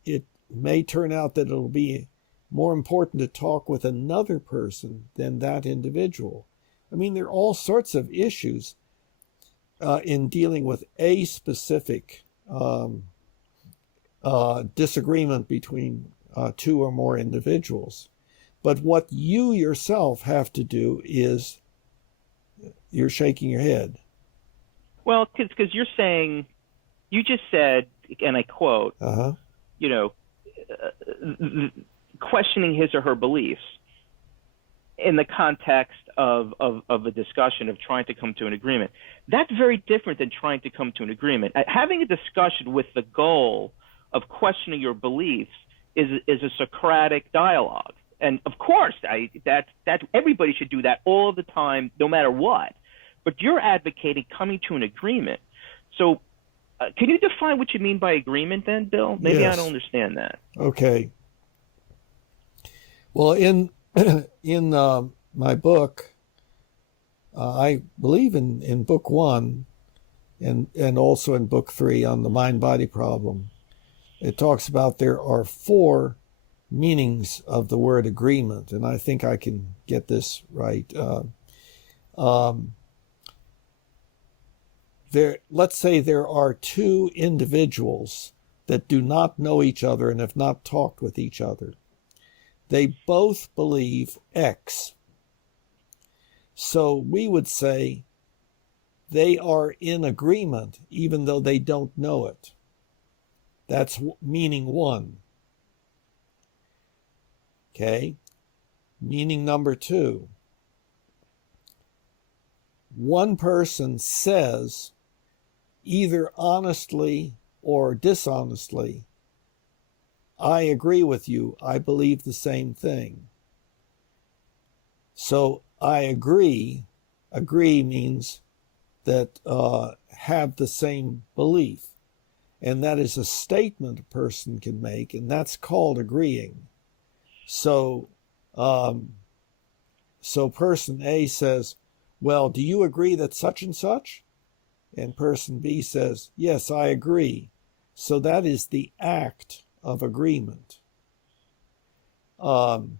It may turn out that it'll be more important to talk with another person than that individual. I mean, there are all sorts of issues in dealing with a specific disagreement between two or more individuals. But what you yourself have to do is, you're shaking your head. Well, because you're saying, you just said, and I quote, questioning his or her beliefs in the context of a discussion of trying to come to an agreement. That's very different than trying to come to an agreement. Having a discussion with the goal of questioning your beliefs is a Socratic dialogue. And of course, that everybody should do that all the time, no matter what. But you're advocating coming to an agreement. So can you define what you mean by agreement then, Bill? Maybe Yes. I don't understand that. Okay. Well, in my book, I believe in book 1 and also in book 3 on the mind-body problem, it talks about there are 4 meanings of the word agreement, and I think I can get this right. Let's say there are 2 individuals that do not know each other and have not talked with each other. They both believe X. So we would say they are in agreement even though they don't know it. That's meaning 1. Okay? Meaning number 2. One person says, either honestly or dishonestly, I agree with you, I believe the same thing. So I agree means that have the same belief. And that is a statement a person can make, and that's called agreeing. So person A says, well, do you agree that such and such? And person B says, yes, I agree. So that is the act of agreement. Then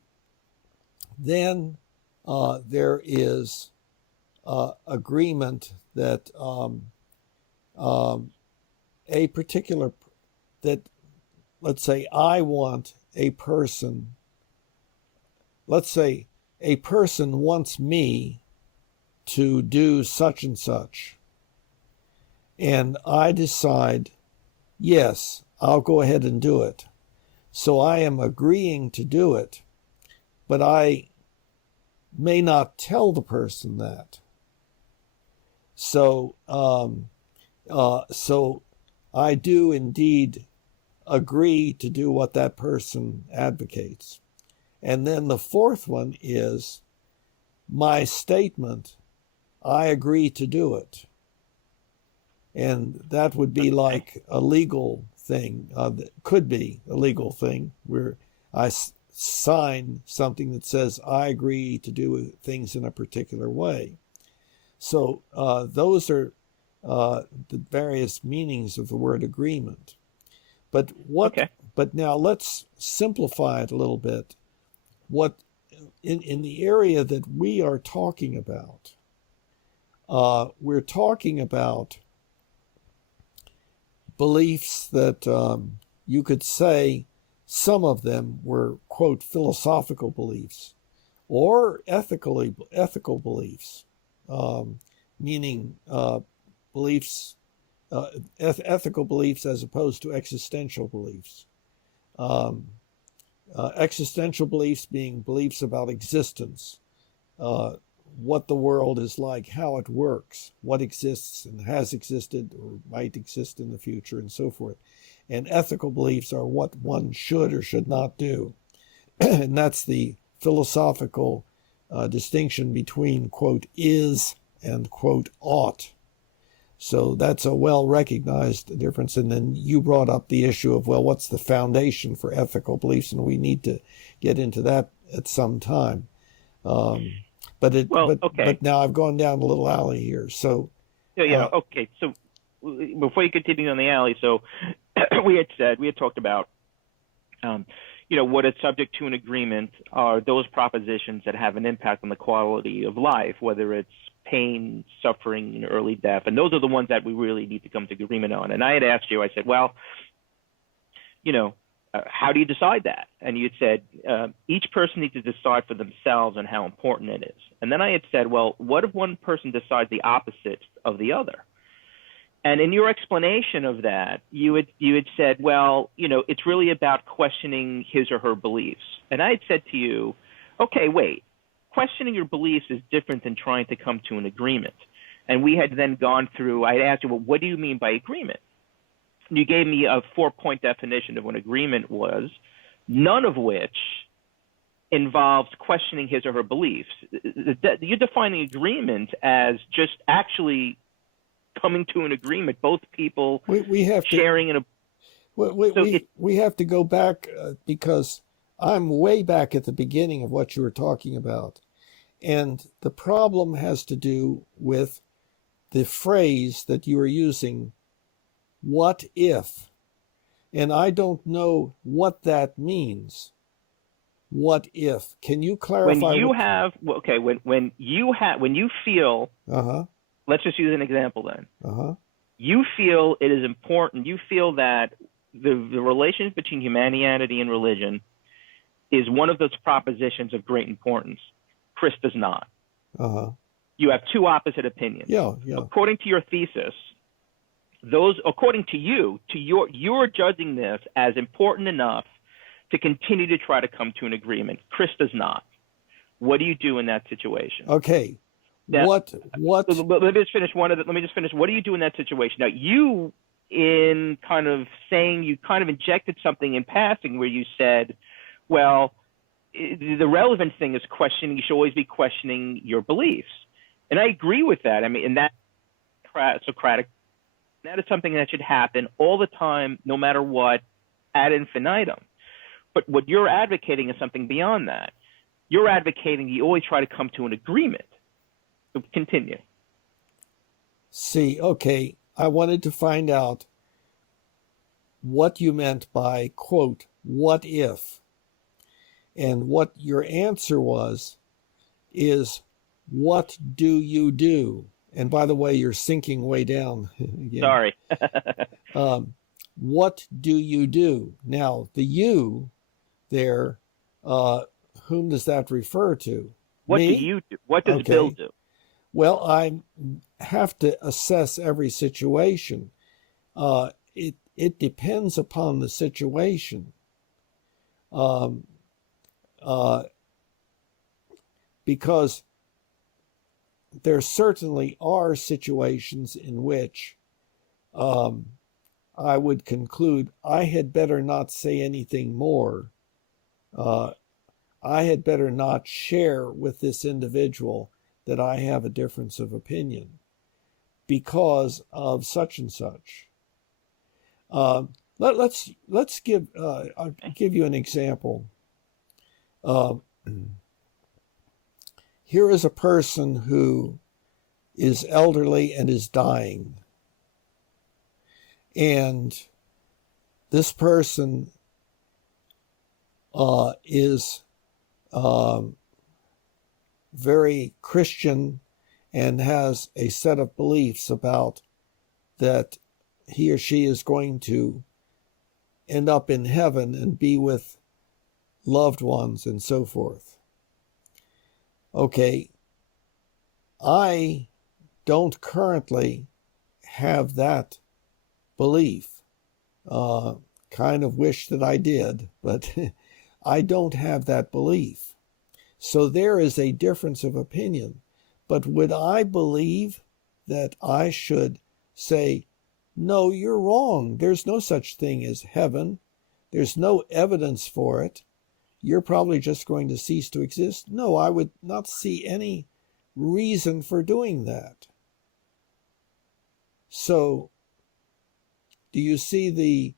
there is agreement that a particular, that let's say I want a person, let's say a person wants me to do such and such. And I decide, yes, I'll go ahead and do it. So I am agreeing to do it, but I may not tell the person that. So I do indeed agree to do what that person advocates. And then the fourth one is my statement, I agree to do it. And that would be like a legal thing, could be a legal thing, where I sign something that says I agree to do things in a particular way. So those are the various meanings of the word agreement. But But now let's simplify it a little bit. What in the area that we are talking about, we're talking about beliefs that you could say some of them were, quote, philosophical beliefs or ethical beliefs, meaning beliefs, ethical beliefs as opposed to existential beliefs. Existential beliefs being beliefs about existence, what the world is like, how it works, what exists and has existed or might exist in the future, and so forth. And ethical beliefs are what one should or should not do. And that's the philosophical distinction between, quote, is and, quote, ought. So that's a well-recognized difference. And then you brought up the issue of, well, what's the foundation for ethical beliefs? And we need to get into that at some time. But now I've gone down a little alley here. So okay. So before you continue on the alley, so we had talked about, what is subject to an agreement are those propositions that have an impact on the quality of life, whether it's pain, suffering, and early death. And those are the ones that we really need to come to agreement on. And I had asked you, I said, well, how do you decide that? And you had said, each person needs to decide for themselves on how important it is. And then I had said, well, what if one person decides the opposite of the other? And in your explanation of that, you had said, well, it's really about questioning his or her beliefs. And I had said to you, okay, wait, questioning your beliefs is different than trying to come to an agreement. And we had then gone through, I asked you, well, what do you mean by agreement? And you gave me a 4-point definition of what agreement was, none of which involves questioning his or her beliefs. You're defining agreement as just actually coming to an agreement, both people we have sharing in a... We have to go back because I'm way back at the beginning of what you were talking about. And the problem has to do with the phrase that you are using, what if? And I don't know what that means. What if? Can you clarify? When you feel, let's just use an example then. You feel it is important. You feel that the relationship between humanity and religion is one of those propositions of great importance. Chris does not. You have two opposite opinions. Yeah. According to your thesis, according to you're judging this as important enough to continue to try to come to an agreement. Chris does not. What do you do in that situation? Okay. Now, what? Let me just finish What do you do in that situation? Now, you, in kind of saying, you kind of injected something in passing where you said, well, the relevant thing is questioning. You should always be questioning your beliefs. And I agree with that. I mean, and that's Socratic. That is something that should happen all the time, no matter what, ad infinitum. But what you're advocating is something beyond that. You're advocating you always try to come to an agreement. So continue. See, okay, I wanted to find out what you meant by, quote, what if? And what your answer is what do you do? And by the way, you're sinking way down again. Sorry. What do you do? Now, the you there, whom does that refer to? What Me? do you do? What does Bill do? Well, I have to assess every situation. It depends upon the situation, um, uh, because there certainly are situations in which um, I would conclude I had better not say anything more. Uh, I had better not share with this individual that I have a difference of opinion because of such and such. Let's give I'll give you an example. Uh, Here is a person who is elderly and is dying, and this person is very Christian and has a set of beliefs about that he or she is going to end up in heaven and be with loved ones and so forth. Okay, I don't currently have that belief. Kind of wish that I did, but I don't have that belief. So there is a difference of opinion. But would I believe that I should say, no, you're wrong. There's no such thing as heaven. There's no evidence for it. You're probably just going to cease to exist. No, I would not see any reason for doing that. So, do you see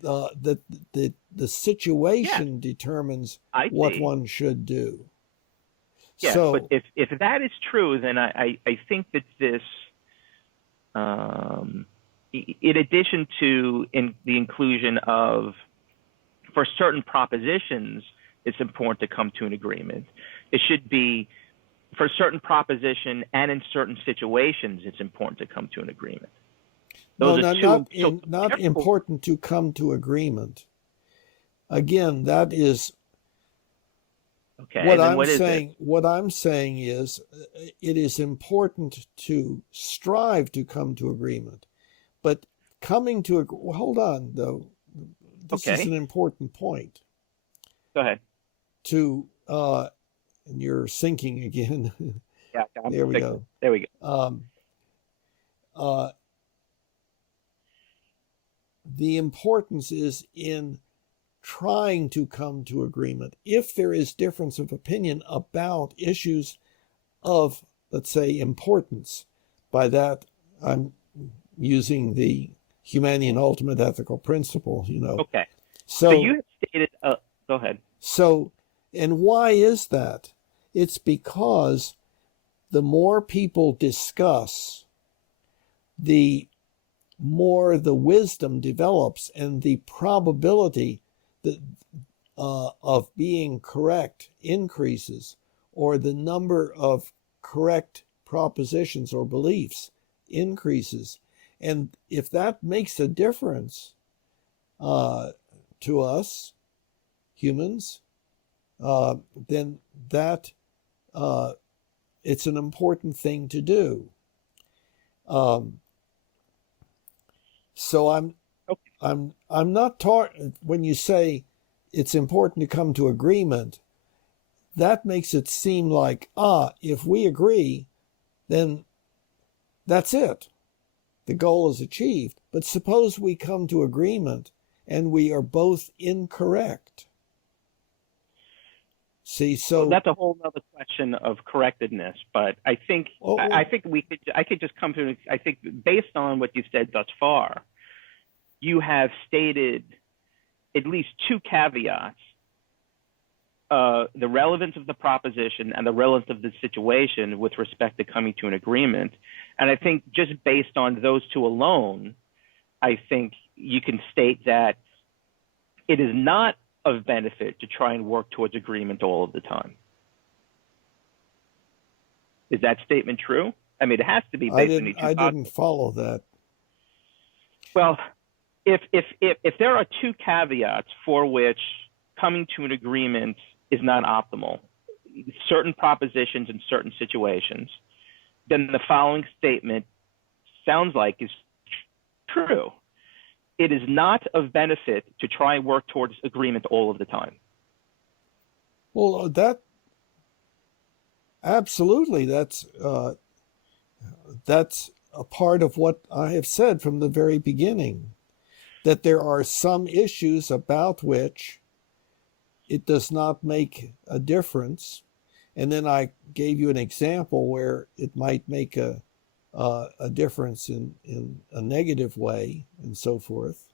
the situation determines what one should do? Yes, so, but if that is true, then I think that this, in addition to the inclusion of, for certain propositions, it's important to come to an agreement. It should be, for a certain proposition and in certain situations, it's important to come to an agreement. Those not important to come to agreement. Again, that is okay. What I'm saying. What I'm saying is, it is important to strive to come to agreement, but coming to hold on though. This is an important point. Go ahead. And you're sinking again. Yeah. There we go. There we go. The importance is in trying to come to agreement. If there is difference of opinion about issues of, let's say, importance, by that I'm using the Humanian ultimate ethical principle, Okay. So you have stated, go ahead. So, and why is that? It's because the more people discuss, the more the wisdom develops and the probability that, of being correct increases, or the number of correct propositions or beliefs increases. And if that makes a difference to us humans, then that it's an important thing to do. So I'm not when you say it's important to come to agreement, that makes it seem like, if we agree, then that's it. The goal is achieved. But suppose we come to agreement and we are both incorrect. See, so that's a whole other question of correctedness. But I think I could just come to. I think based on what you've said thus far, you have stated at least two caveats: the relevance of the proposition and the relevance of the situation with respect to coming to an agreement. And I think just based on those two alone, I think you can state that it is not of benefit to try and work towards agreement all of the time. Is that statement true? I mean, it has to be based on each other. I didn't follow that. Well, if there are two caveats for which coming to an agreement is not optimal, certain propositions in certain situations, then the following statement sounds like is true. It is not of benefit to try and work towards agreement all of the time. Well, that absolutely, that's a part of what I have said from the very beginning, that there are some issues about which it does not make a difference. And then I gave you an example where it might make a difference in a negative way and so forth.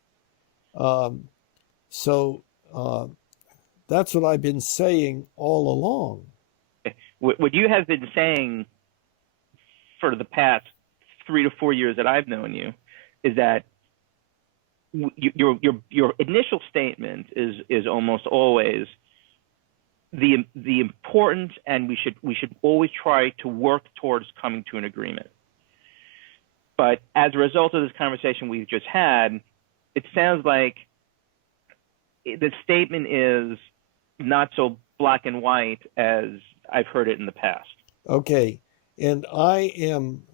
So that's what I've been saying all along. What you have been saying for the past 3 to 4 years that I've known you is that your initial statement is almost always the important, and we should always try to work towards coming to an agreement. But as a result of this conversation we've just had, it sounds like the statement is not so black and white as I've heard it in the past. Okay, and I am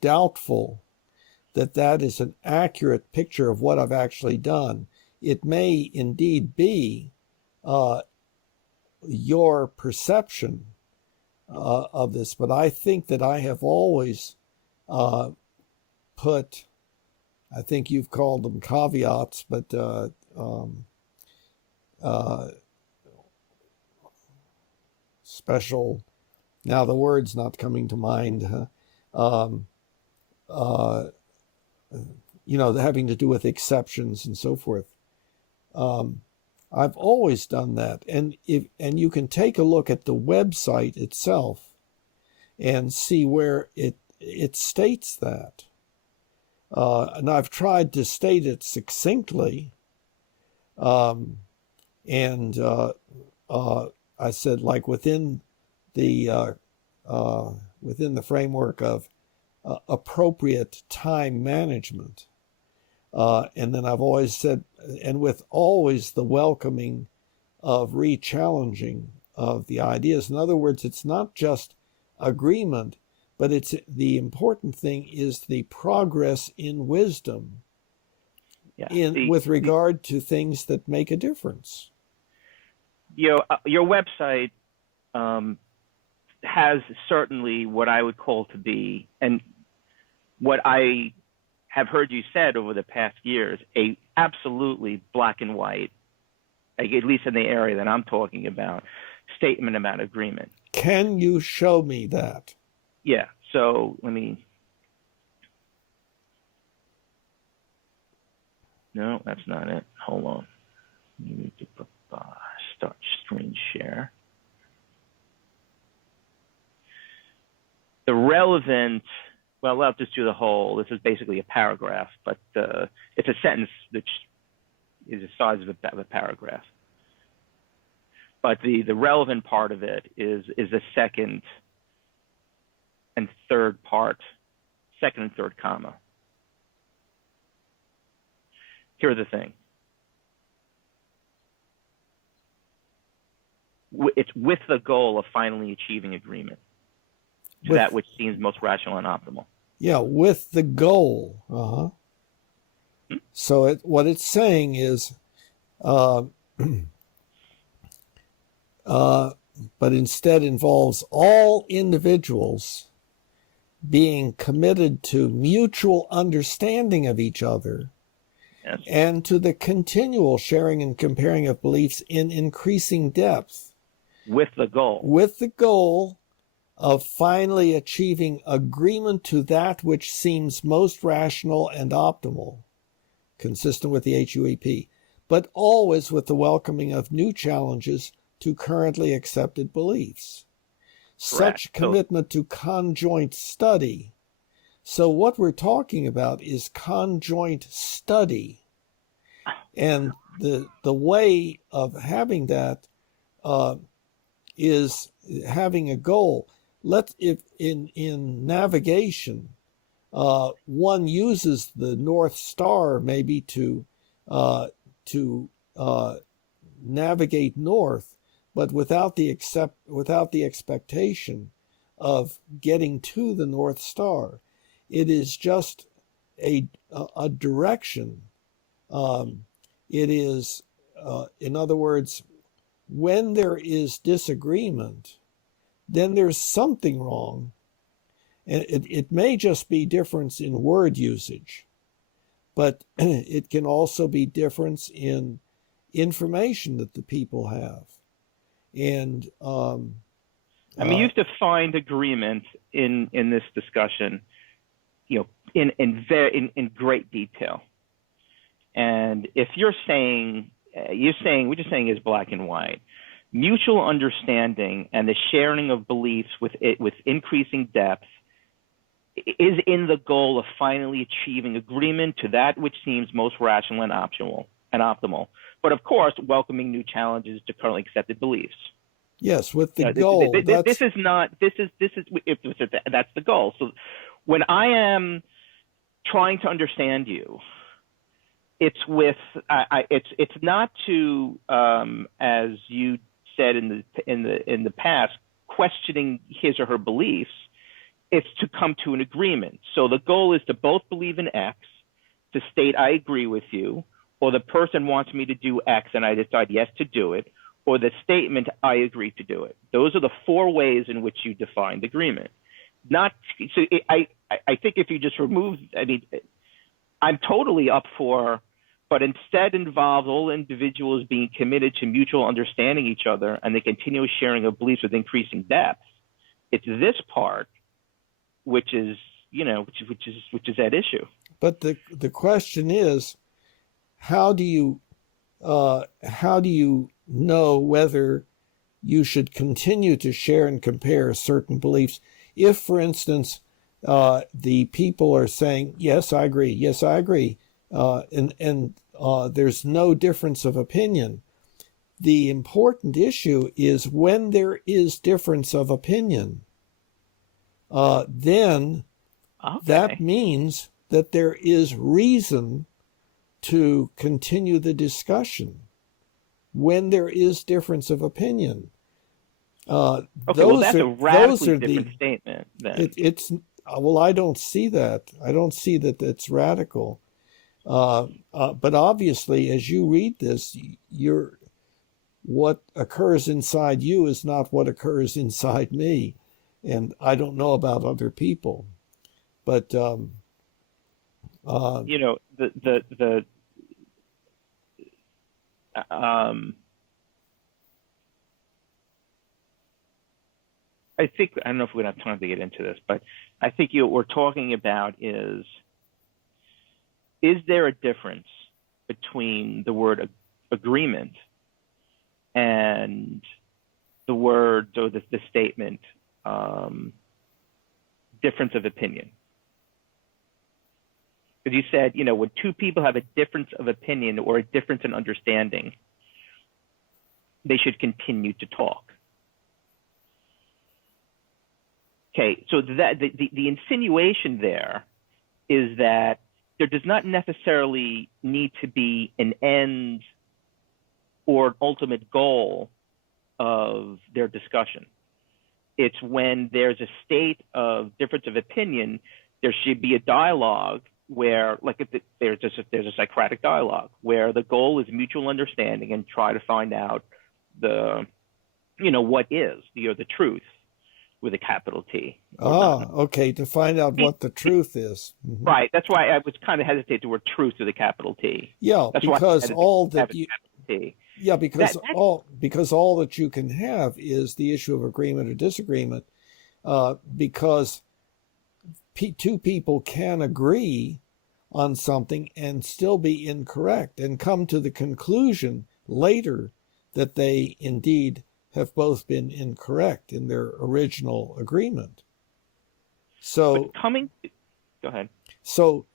doubtful that that is an accurate picture of what I've actually done. It may indeed be your perception of this, but I think that I have always put, I think you've called them caveats, but special, now the word's not coming to mind, having to do with exceptions and so forth. I've always done that, and you can take a look at the website itself and see where it states that. And I've tried to state it succinctly, and I said, like, within the framework of appropriate time management. And then I've always said, and with always the welcoming of re-challenging of the ideas. In other words, it's not just agreement, but it's the important thing is the progress in wisdom with regard to things that make a difference. Your website has certainly what I would call to be, and what I have heard you said over the past years, a absolutely black and white, at least in the area that I'm talking about, statement about agreement. Can you show me that? Yeah, so let me, no, that's not it. Hold on. You need to start screen share. The relevant, well, I'll just do the whole. This is basically a paragraph, but it's a sentence which is the size of a paragraph. But the relevant part of it is the second and third comma. Here's the thing. It's with the goal of finally achieving agreement to that which seems most rational and optimal. Yeah, with the goal. So what it's saying is, but instead involves all individuals being committed to mutual understanding of each other, yes, and to the continual sharing and comparing of beliefs in increasing depth. With the goal. With the goal of finally achieving agreement to that which seems most rational and optimal, consistent with the HUAP, but always with the welcoming of new challenges to currently accepted beliefs. Correct. Such commitment to conjoint study. So what we're talking about is conjoint study. And the way of having that is having a goal. If in navigation, one uses the North Star maybe to navigate north, but without the expectation of getting to the North Star. It is just a direction. It is, in other words, when there is disagreement, then there's something wrong. And it may just be difference in word usage, but it can also be difference in information that the people have. And you've defined agreement in this discussion, in great detail. And if you're saying we're just saying is black and white. Mutual understanding and the sharing of beliefs with increasing depth is in the goal of finally achieving agreement to that which seems most rational and optimal. But of course, welcoming new challenges to currently accepted beliefs. Yes, with the goal. That's the goal. So when I am trying to understand you, it's not to, as you said in the past, questioning his or her beliefs. It's to come to an agreement. So the goal is to both believe in X, to state I agree with you, or the person wants me to do X and I decide yes to do it, or the statement I agree to do it. Those are the four ways in which you defined agreement. I think if you just remove, I'm totally up for, but instead involves all individuals being committed to mutual understanding each other and the continuous sharing of beliefs with increasing depth. It's this part which is at issue. But the question is, how do you know whether you should continue to share and compare certain beliefs? If, for instance, the people are saying, yes, I agree, and there's no difference of opinion, the important issue is when there is difference of opinion, then that means that there is reason to continue the discussion when there is difference of opinion. Well, that's a radically different statement then. Well, I don't see that. I don't see that it's radical. But obviously, as you read this, what occurs inside you is not what occurs inside me. And I don't know about other people. But I think, I don't know if we have time to get into this, but I think what we're talking about is there a difference between the word agreement and the word or the statement difference of opinion? Because you said, when two people have a difference of opinion or a difference in understanding, they should continue to talk. Okay, so that the insinuation there is that there does not necessarily need to be an end or an ultimate goal of their discussion. It's when there's a state of difference of opinion, there should be a dialogue where, there's a Socratic dialogue where the goal is mutual understanding and try to find out what is the truth with a capital T. Okay, to find out what the truth is. Mm-hmm. Right. That's why I was kind of hesitate to word truth with a capital T. Yeah, that's because all that you. T. Yeah, because all that you can have is the issue of agreement or disagreement, because two people can agree on something and still be incorrect and come to the conclusion later that they indeed have both been incorrect in their original agreement. So go ahead. So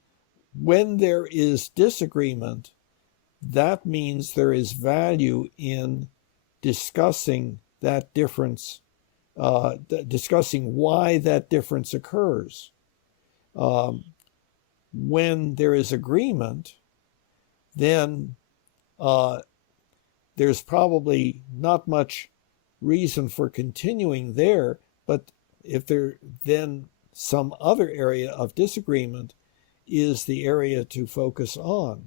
when there is disagreement, that means there is value in discussing that difference, discussing why that difference occurs. When there is agreement, then there's probably not much reason for continuing there. But if there then some other area of disagreement is the area to focus on.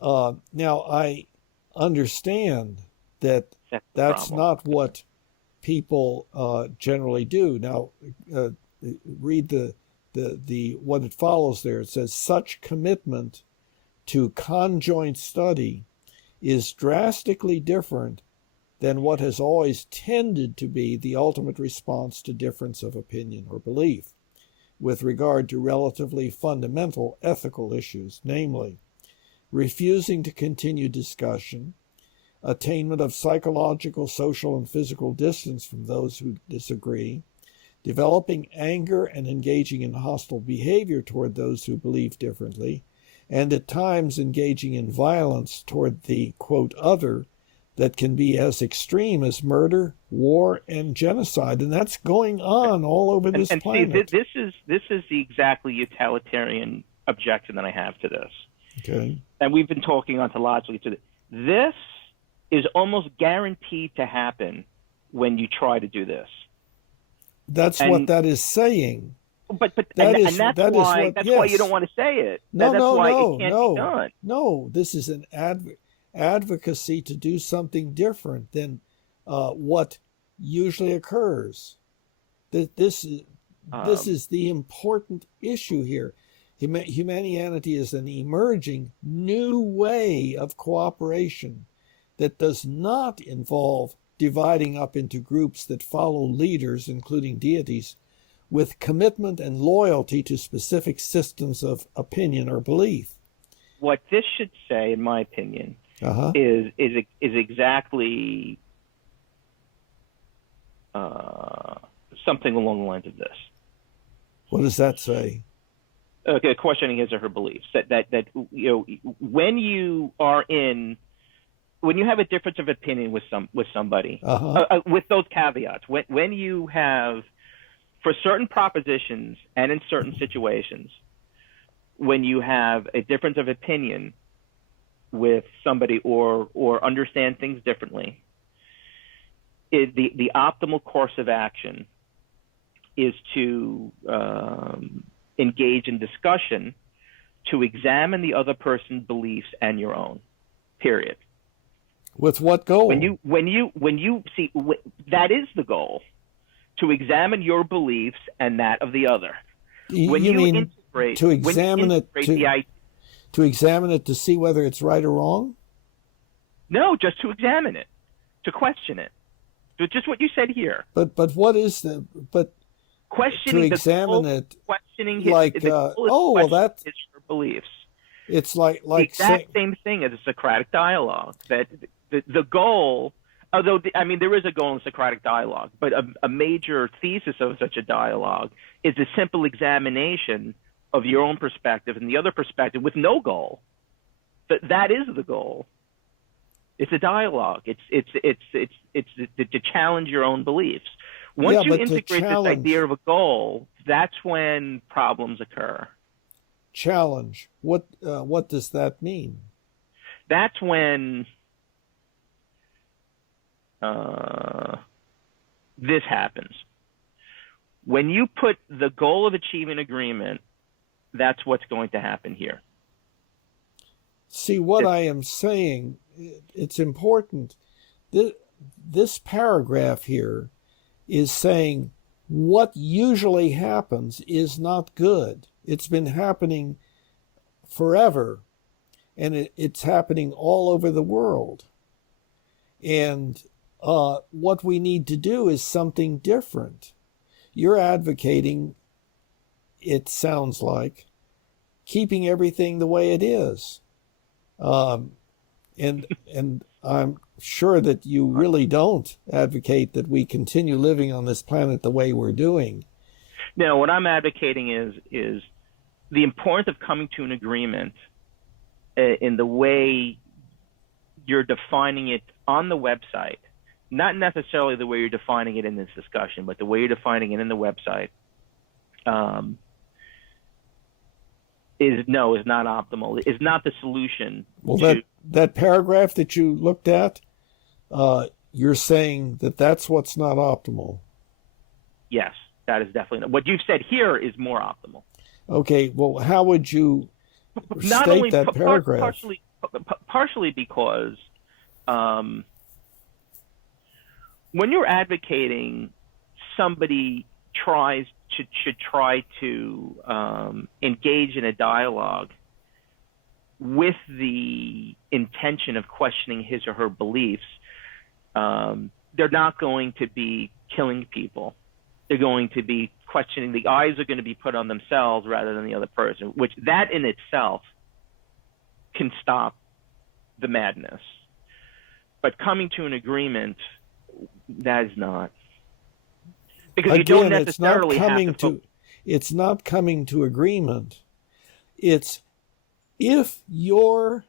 Now, I understand that that's not what people generally do. Now, read the what it follows there. It says such commitment to conjoint study is drastically different than what has always tended to be the ultimate response to difference of opinion or belief with regard to relatively fundamental ethical issues, namely refusing to continue discussion, attainment of psychological, social, and physical distance from those who disagree, developing anger and engaging in hostile behavior toward those who believe differently, and at times engaging in violence toward the, quote, other, that can be as extreme as murder, war, and genocide. And that's going on all over this planet. See, this is the exactly utilitarian objection that I have to this. Okay. And we've been talking ontologically to this is almost guaranteed to happen when you try to do this. That's what that is saying. But that's why you don't want to say it. That's why it can't be done. No, this is an advocacy to do something different than what usually occurs. This is the important issue here. Humanity is an emerging new way of cooperation that does not involve dividing up into groups that follow leaders, including deities, with commitment and loyalty to specific systems of opinion or belief. What this should say, in my opinion, is exactly something along the lines of this. What does that say? Okay, questioning his or her beliefs. That when you have a difference of opinion with somebody, with those caveats, when you have, for certain propositions and in certain situations, when you have a difference of opinion with somebody or understand things differently, the optimal course of action is to engage in discussion to examine the other person's beliefs and your own, period. With what goal? When you see, that is the goal, to examine your beliefs and that of the other. When you mean to examine it to examine it to see whether it's right or wrong? No, just to examine it, to question it. So just what you said here. But what is questioning to examine it? Questioning his, like his beliefs. It's like the exact same thing as a Socratic dialogue. That the goal, although there is a goal in Socratic dialogue, but a major thesis of such a dialogue is a simple examination of your own perspective and the other perspective with no goal. That is the goal. It's a dialogue. It's to challenge your own beliefs. Once you integrate this idea of a goal, that's when problems occur. Challenge. What does that mean? That's when this happens. When you put the goal of achieving agreement, that's what's going to happen here. See, what I am saying, it's important. This paragraph here is saying what usually happens is not good. It's been happening forever, and it's happening all over the world. And what we need to do is something different. You're advocating, it sounds like, keeping everything the way it is. And I'm sure that you really don't advocate that we continue living on this planet the way we're doing. No, what I'm advocating is the importance of coming to an agreement in the way you're defining it on the website, not necessarily the way you're defining it in this discussion, but the way you're defining it in the website is not optimal. Is not the solution. Well, that paragraph that you looked at, you're saying that that's what's not optimal. Yes, that is definitely not. What you've said here is more optimal. Okay, well, how would you Not state only that paragraph? partially because when you're advocating, somebody should try to engage in a dialogue with the intention of questioning his or her beliefs. They're not going to be killing people. They're going to be questioning. The eyes are going to be put on themselves rather than the other person, which that in itself can stop the madness. But coming to an agreement, that is not. Because you don't necessarily have to. It's not coming to agreement. It's if your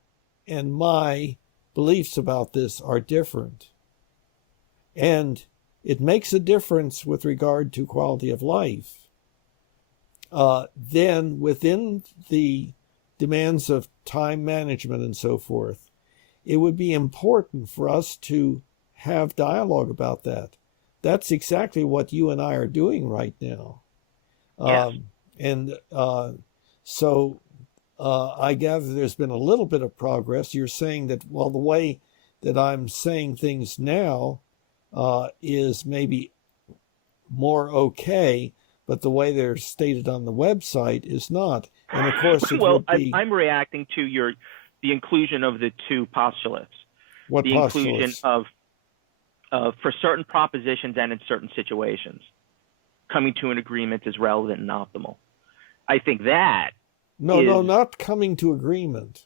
and my beliefs about this are different, and it makes a difference with regard to quality of life, then within the demands of time management and so forth, it would be important for us to have dialogue about that. That's exactly what you and I are doing right now. Yes. So I gather there's been a little bit of progress. You're saying that, well, the way that I'm saying things now is maybe more okay, but the way they're stated on the website is not. And of course, it would be. I'm reacting to the inclusion of the two postulates. What the postulates? Inclusion of for certain propositions and in certain situations, coming to an agreement is relevant and optimal. I think that. No, not coming to agreement.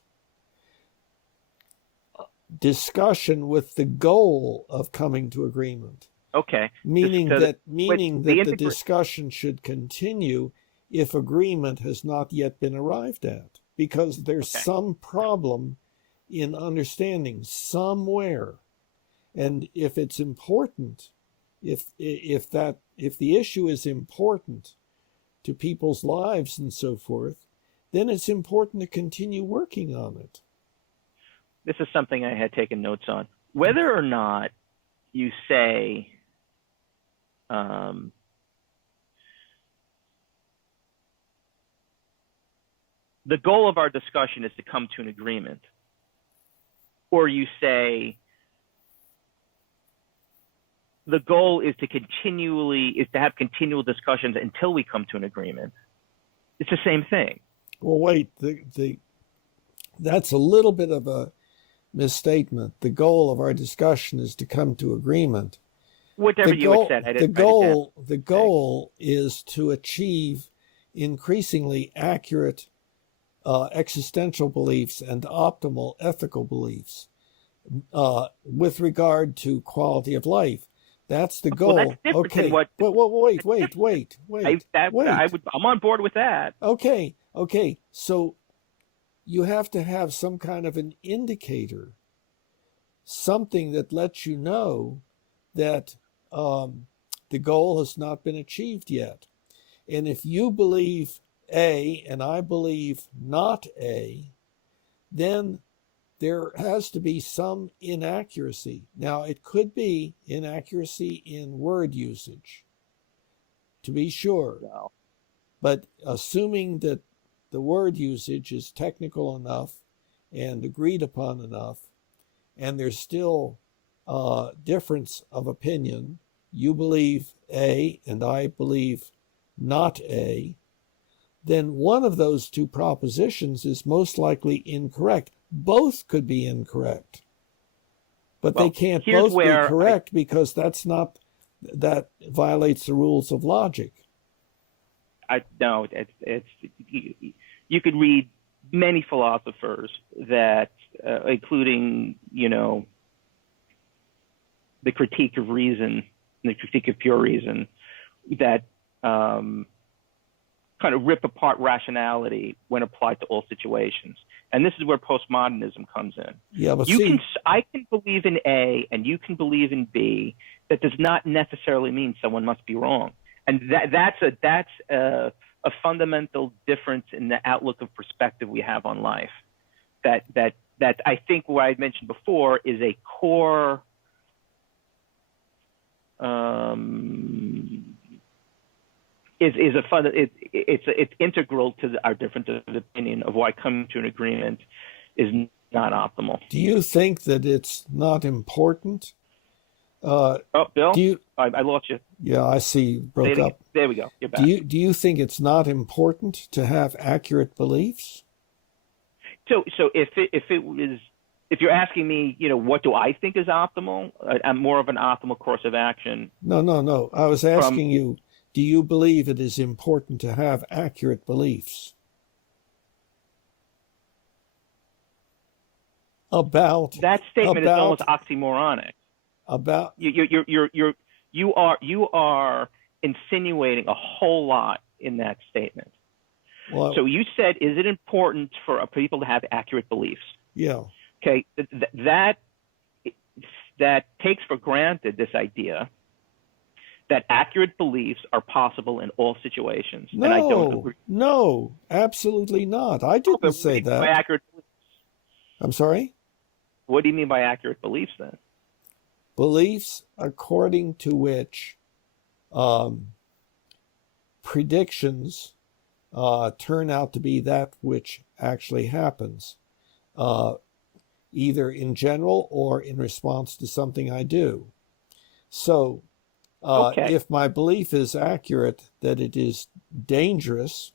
Discussion with the goal of coming to agreement. Okay. Meaning that the discussion should continue if agreement has not yet been arrived at, because there's some problem in understanding somewhere. And if it's important, if the issue is important to people's lives and so forth, then it's important to continue working on it. This is something I had taken notes on. Whether or not you say the goal of our discussion is to come to an agreement, or you say the goal is to have continual discussions until we come to an agreement, it's the same thing. Well, wait, that's a little bit of a misstatement. The goal of our discussion is to come to agreement. Whatever you had said, the goal is to achieve increasingly accurate existential beliefs and optimal ethical beliefs with regard to quality of life. That's the goal. Well, that's okay. Wait. I'm on board with that. Okay. So you have to have some kind of an indicator, something that lets you know that the goal has not been achieved yet. And if you believe A and I believe not A, then there has to be some inaccuracy. Now, it could be inaccuracy in word usage, to be sure. Wow. But assuming that the word usage is technical enough and agreed upon enough, and there's still difference of opinion, you believe A and I believe not A, then one of those two propositions is most likely incorrect. Both could be incorrect, but they can't both be correct because that violates the rules of logic. No, it's you could read many philosophers that, including the critique of reason, the critique of pure reason, that kind of rip apart rationality when applied to all situations. And this is where postmodernism comes in. Yeah, but I can believe in A and you can believe in B. That does not necessarily mean someone must be wrong. And that's a fundamental difference in the outlook of perspective we have on life. That I think what I mentioned before is a core is a fun. It's integral to our difference of opinion of why coming to an agreement is not optimal. Do you think that it's not important? Oh, Bill, Do you? I lost you. Yeah, I see. You broke up. There we go. You're back. Do you think it's not important to have accurate beliefs? So if you're asking me, what do I think is optimal? I'm more of an optimal course of action. No. I was asking you, do you believe it is important to have accurate beliefs about that statement? Is almost oxymoronic. About you are insinuating a whole lot in that statement. Well, so you said, is it important for people to have accurate beliefs? Yeah. Okay, that takes for granted this idea that accurate beliefs are possible in all situations. No, and I don't agree. No, absolutely not. I didn't say that. By accurate beliefs? I'm sorry? What do you mean by accurate beliefs then? Beliefs according to which predictions turn out to be that which actually happens, either in general or in response to something I do. So if my belief is accurate that it is dangerous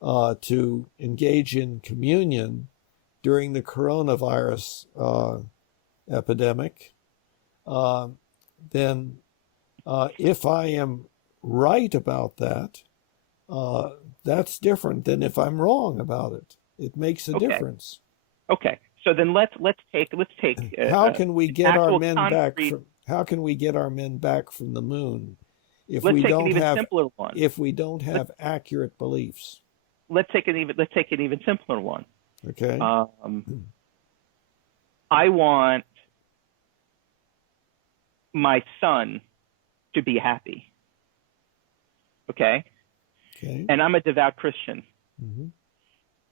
to engage in communion during the coronavirus epidemic, then if I am right about that, that's different than if I'm wrong about it. It makes a difference. Okay, so then let's take. How can we get our men concrete... back? How can we get our men back from the moon if let's we take don't an even have simpler one. If we don't have accurate beliefs? Let's take an even simpler one. Okay. I want my son to be happy. Okay? Okay. And I'm a devout Christian. Mm-hmm.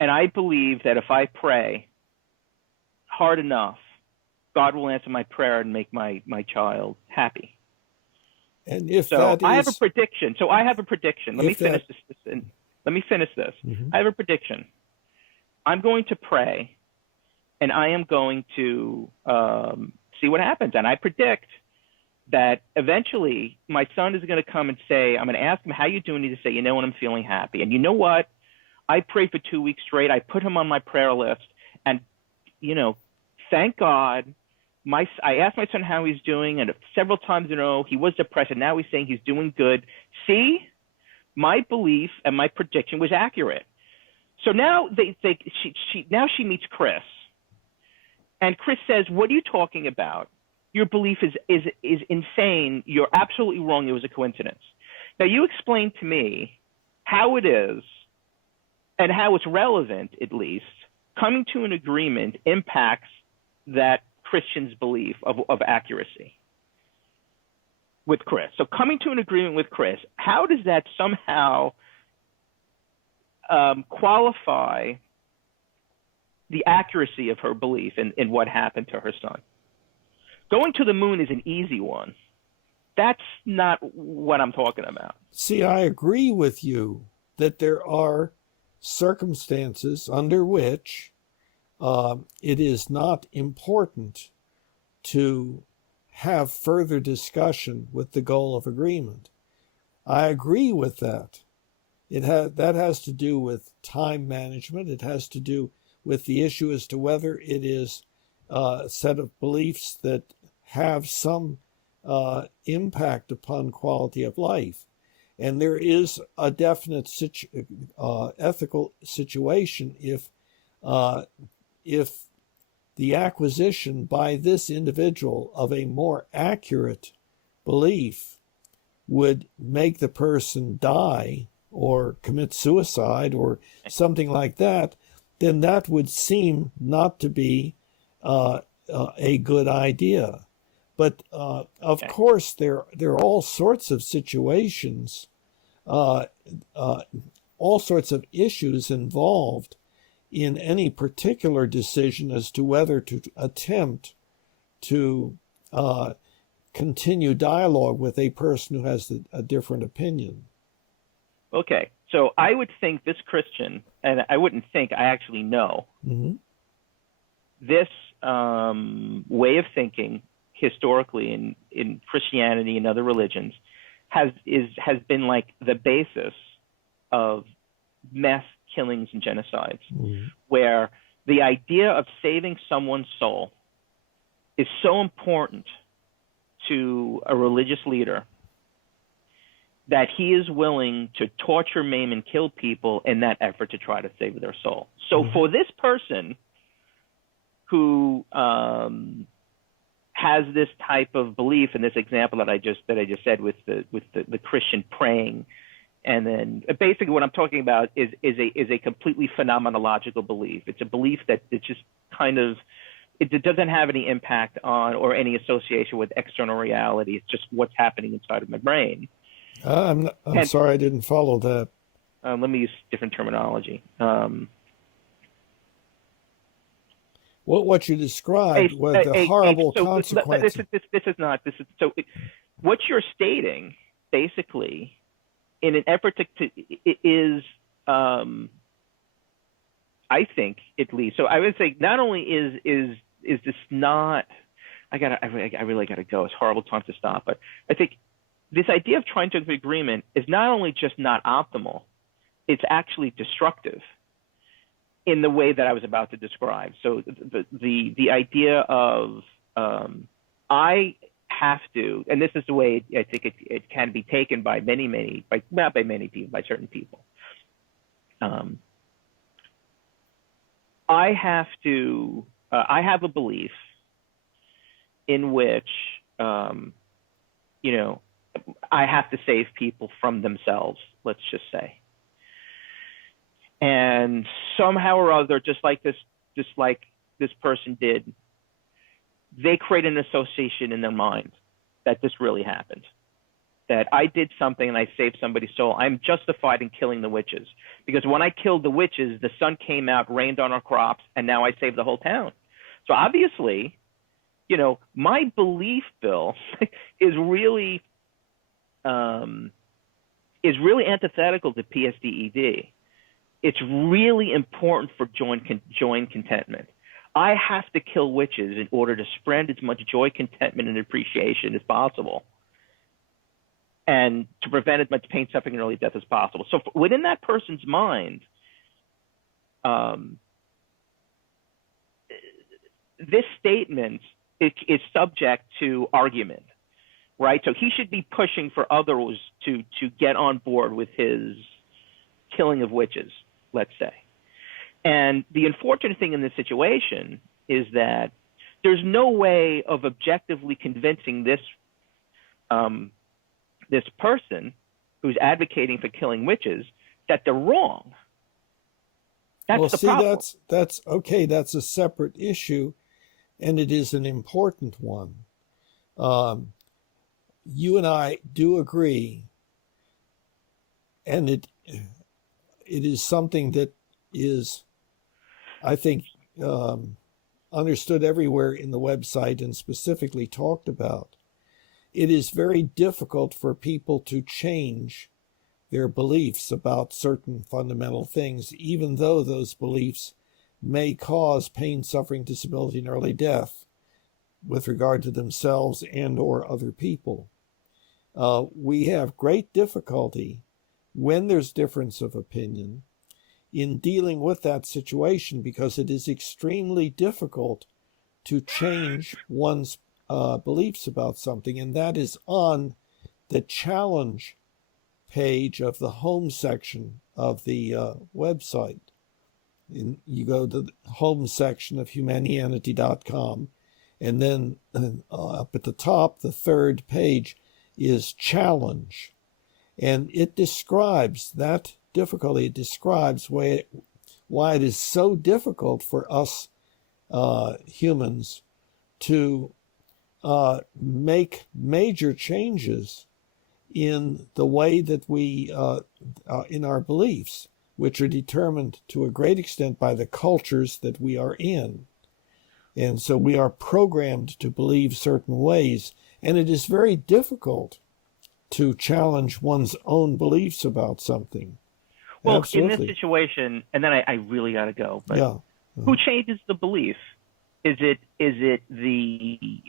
And I believe that if I pray hard enough, God will answer my prayer and make my child happy. And if so that is... I have a prediction. Let me finish this. Let me finish this. Mm-hmm. I have a prediction. I'm going to pray, and I am going to see what happens. And I predict that eventually my son is going to come and say, I'm going to ask him, how you doing? He's going to say, I'm feeling happy. And you know what? I prayed for 2 weeks straight. I put him on my prayer list. And, thank God, I asked my son how he's doing, and several times in a row he was depressed, and now he's saying he's doing good. See, my belief and my prediction was accurate. So now she meets Chris, and Chris says, "What are you talking about? Your belief is insane. You're absolutely wrong. It was a coincidence." Now you explain to me how it is, and how it's relevant, at least, coming to an agreement impacts that Christian's belief of accuracy with Chris. So coming to an agreement with Chris, how does that somehow qualify the accuracy of her belief in what happened to her son? Going to the moon is an easy one. That's not what I'm talking about. See, I agree with you that there are circumstances under which it is not important to have further discussion with the goal of agreement. I agree with that. That has to do with time management. It has to do with the issue as to whether it is a set of beliefs that have some impact upon quality of life. And there is a definite ethical situation if the acquisition by this individual of a more accurate belief would make the person die or commit suicide or something like that, then that would seem not to be a good idea. But of course, there are all sorts of situations, all sorts of issues involved in any particular decision as to whether to attempt to continue dialogue with a person who has a different opinion. Okay, so I would think this Christian, and I wouldn't think, I actually know, Mm-hmm. this way of thinking historically in Christianity and other religions has been like the basis of mass killings and genocides, Mm-hmm. where the idea of saving someone's soul is so important to a religious leader that he is willing to torture, maim, and kill people in that effort to try to save their soul. So for this person who has this type of belief, in this example that I just said with the Christian praying, and then basically what I'm talking about is a completely phenomenological belief. It's a belief that it just kind of it doesn't have any impact on or any association with external reality. It's just what's happening inside of my brain. I'm sorry, I didn't follow that. Let me use different terminology. What you described were the horrible consequences. What you're stating basically, in an effort to is, I think at least. So I would say not only is this not, I really gotta go. It's horrible time to stop, but I think this idea of trying to have agreement is not only just not optimal, it's actually destructive in the way that I was about to describe. So the idea of I have to, and this is the way I think it can be taken by not by many people, by certain people. I have to, I have a belief in which, I have to save people from themselves, let's just say. And somehow or other, just like this person did, they create an association in their mind that this really happened, that I did something and I saved somebody's soul. I'm justified in killing the witches because when I killed the witches, the sun came out, rained on our crops, and now I saved the whole town. So obviously, my belief, Bill, is really antithetical to PSDED. It's really important for joy contentment. I have to kill witches in order to spread as much joy, contentment, and appreciation as possible, and to prevent as much pain, suffering, and early death as possible. So within that person's mind, this statement is subject to argument, right? So he should be pushing for others to get on board with his killing of witches, let's say. And the unfortunate thing in this situation is that there's no way of objectively convincing this this person who's advocating for killing witches that they're wrong. That's the problem. That's okay. That's a separate issue, and it is an important one. You and I do agree, and it is something that is, I think, understood everywhere in the website and specifically talked about. It is very difficult for people to change their beliefs about certain fundamental things, even though those beliefs may cause pain, suffering, disability, and early death with regard to themselves and or other people. We have great difficulty when there's difference of opinion in dealing with that situation because it is extremely difficult to change one's beliefs about something, and that is on the challenge page of the home section of the website. You go to the home section of Humanianity.com, and then up at the top, the third page is challenge. And it describes that difficulty. It describes why it is so difficult for us humans to make major changes in the way that we, in our beliefs, which are determined to a great extent by the cultures that we are in. And so we are programmed to believe certain ways. And it is very difficult to challenge one's own beliefs about something. Well, Absolutely. in this situation, and then I really got to go, but Yeah. who changes the belief? Is it the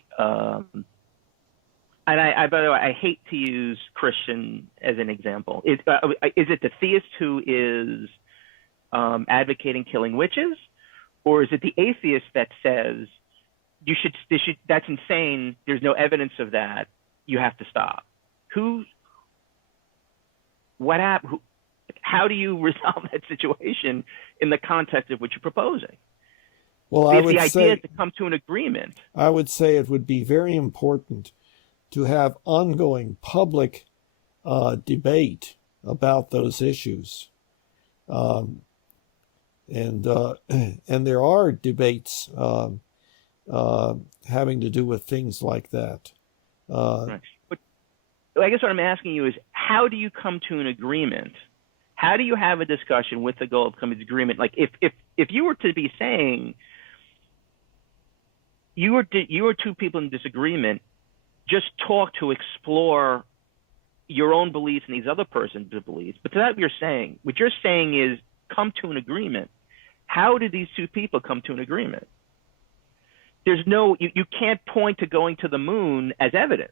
and by the way, I hate to use Christian as an example. Is it the theist who is advocating killing witches, or is it the atheist that says that's insane, there's no evidence of that, you have to stop? How do you resolve that situation in the context of what you're proposing? Well, if the idea is to come to an agreement, I would say it would be very important to have ongoing public debate about those issues. And there are debates having to do with things like that. Right. But I guess what I'm asking you is, how do you come to an agreement? How do you have a discussion with the goal of coming to an agreement? Like if you were to be saying you are two people in disagreement, just talk to explore your own beliefs and these other person's beliefs. But that's what you're saying. What you're saying is come to an agreement. How did these two people come to an agreement? There's no, you can't point to going to the moon as evidence.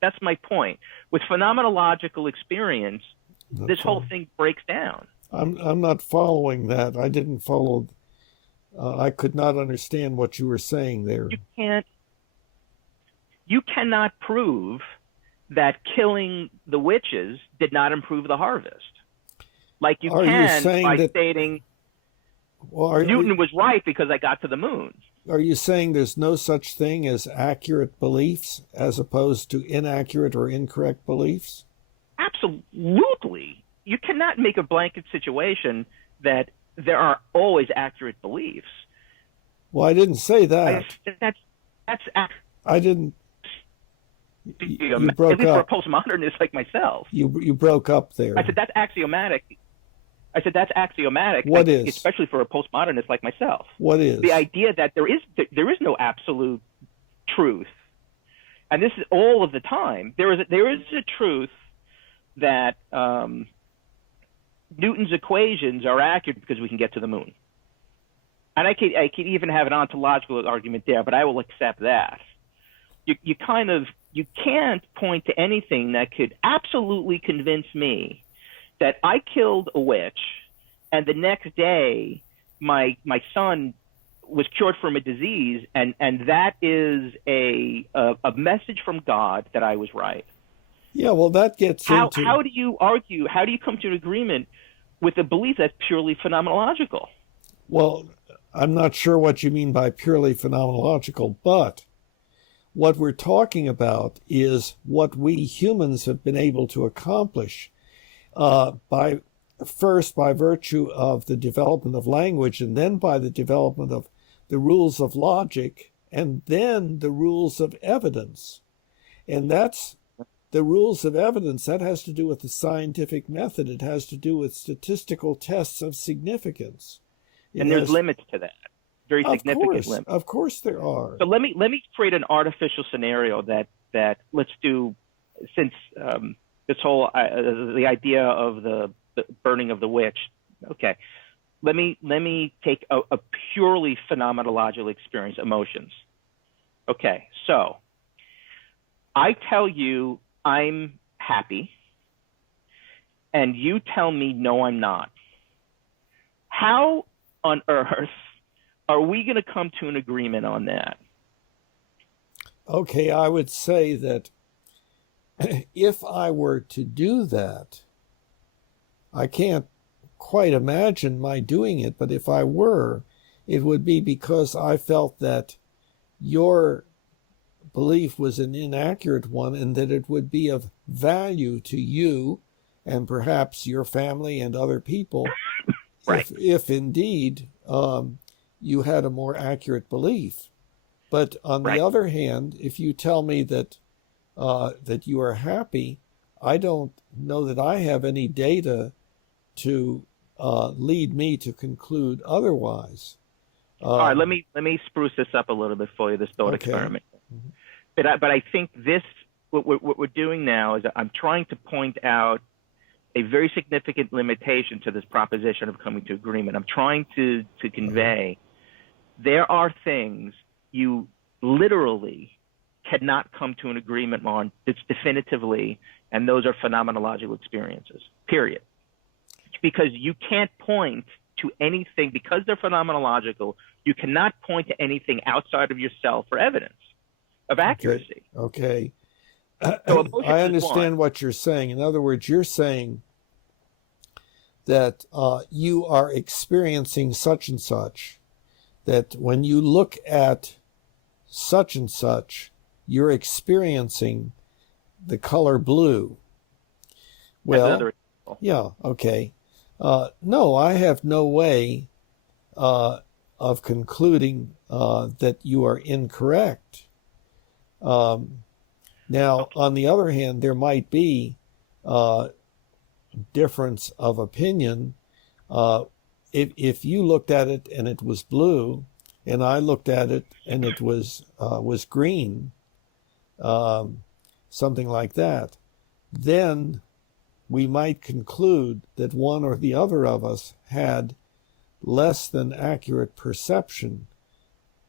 That's my point. With phenomenological experience, this whole thing breaks down. I'm not following that. I didn't follow. I could not understand what you were saying there. You cannot prove that killing the witches did not improve the harvest. Like you can by stating Newton was right because I got to the moon. Are you saying there's no such thing as accurate beliefs as opposed to inaccurate or incorrect beliefs? Absolutely. You cannot make a blanket situation that there are always accurate beliefs. Well, I didn't say that. I didn't. You broke at least up. for a postmodernist like myself. You broke up there. I said that's axiomatic. What is? Especially for a postmodernist like myself. What is? The idea that there is no absolute truth. And this is all of the time. There is a truth that Newton's equations are accurate because we can get to the moon. And I could even have an ontological argument there, but I will accept that. You can't point to anything that could absolutely convince me that I killed a witch and the next day my son was cured from a disease, and that is a message from God that I was right. Yeah, well, that gets into... How do you argue, how do you come to an agreement with a belief that's purely phenomenological? Well, I'm not sure what you mean by purely phenomenological, but what we're talking about is what we humans have been able to accomplish by virtue of the development of language, and then by the development of the rules of logic, and then the rules of evidence. And that's the rules of evidence. That has to do with the scientific method. It has to do with statistical tests of significance. And there's limits to that. Very significant limits. Of course there are. So let me create an artificial scenario that let's do, since this whole the idea of the burning of the witch. Okay, let me take a purely phenomenological experience, emotions. Okay, so I tell you I'm happy, and you tell me no, I'm not. How on earth are we going to come to an agreement on that? Okay, I would say that if I were to do that, I can't quite imagine my doing it, but if I were, it would be because I felt that your belief was an inaccurate one and that it would be of value to you and perhaps your family and other people right. if indeed you had a more accurate belief. But on the other hand, if you tell me that that you are happy, I don't know that I have any data to lead me to conclude otherwise. All right, let me spruce this up a little bit for you, this thought experiment. Mm-hmm. but I think what we're doing now is I'm trying to point out a very significant limitation to this proposition of coming to agreement. I'm trying to convey there are things you literally cannot come to an agreement on definitively, and those are phenomenological experiences, period. Because you can't point to anything, because they're phenomenological, you cannot point to anything outside of yourself for evidence of accuracy. Okay. So I understand what you're saying. In other words, you're saying that you are experiencing such and such, that when you look at such and such, you're experiencing the color blue. Well, yeah, okay. No, I have no way of concluding that you are incorrect. Now, on the other hand, there might be difference of opinion. If you looked at it and it was blue, and I looked at it and it was green, something like that, then we might conclude that one or the other of us had less than accurate perception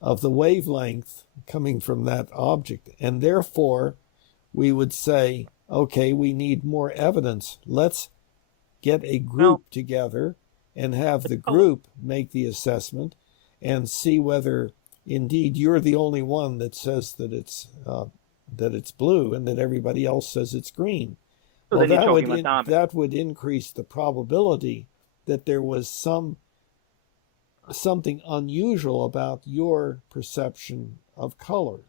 of the wavelength coming from that object. And therefore, we would say, okay, we need more evidence. Let's get a group together and have the group make the assessment and see whether indeed you're the only one that says that it's blue and that everybody else says it's green. So well, that would increase the probability that there was something unusual about your perception of color.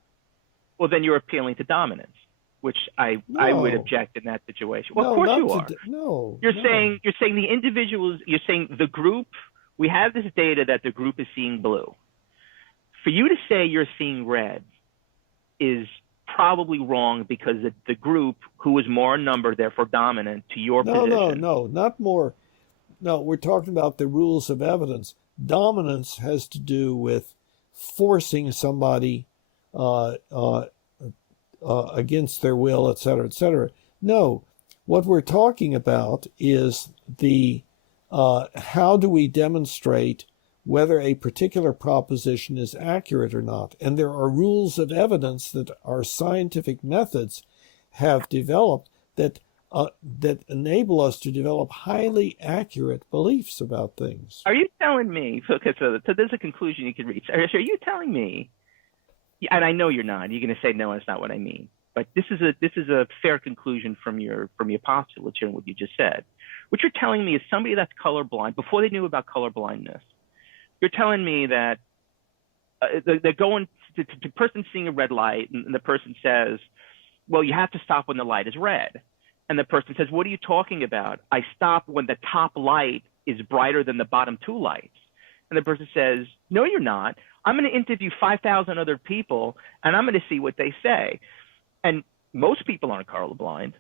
Well, then you're appealing to dominance, which I would object in that situation. Well, of course you are. You're saying the individuals. You're saying the group. We have this data that the group is seeing blue. For you to say you're seeing red is probably wrong, because the group, who is more in number, therefore dominant to your position. No, not more. No, we're talking about the rules of evidence. Dominance has to do with forcing somebody against their will, et cetera, et cetera. No, what we're talking about is the how do we demonstrate whether a particular proposition is accurate or not. And there are rules of evidence that our scientific methods have developed that enable us to develop highly accurate beliefs about things. Are you telling me, okay, so there's a conclusion you can reach. Are you telling me, and I know you're not, you're going to say, no, that's not what I mean, but this is a fair conclusion from your postulate here and what you just said. What you're telling me is somebody that's colorblind, before they knew about colorblindness, you're telling me that they're going to person seeing a red light, and the person says, well, you have to stop when the light is red. And the person says, what are you talking about? I stop when the top light is brighter than the bottom two lights. And the person says, no, you're not. I'm going to interview 5,000 other people, and I'm going to see what they say. And most people aren't colorblind.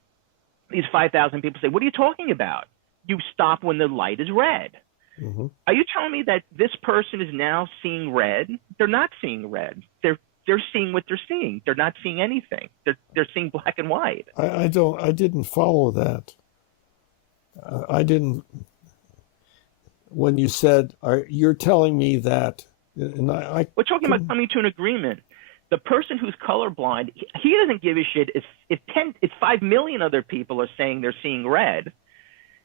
These 5,000 people say, what are you talking about? You stop when the light is red. Mm-hmm. Are you telling me that this person is now seeing red? They're not seeing red. They're seeing what they're seeing. They're not seeing anything. They're seeing black and white. I didn't follow that. I didn't. When you said, you're telling me that, and we're talking about coming to an agreement. The person who's colorblind, he doesn't give a shit if 5 million other people are saying they're seeing red.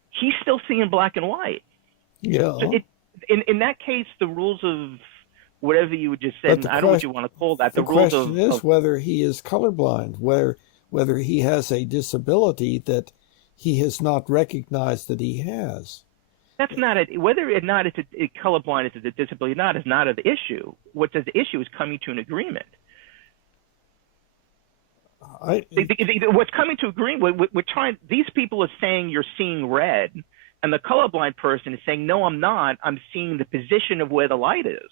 He's still seeing black and white. Yeah. So in that case, the rules of whatever you just said, I don't know what you want to call that. The question is whether he is colorblind, whether he has a disability that he has not recognized that he has. That's not whether or not it's colorblind is a disability or not is not the issue. What's the issue is coming to an agreement. What's coming to agreement? We're trying. These people are saying you're seeing red, and the colorblind person is saying, no, I'm not. I'm seeing the position of where the light is.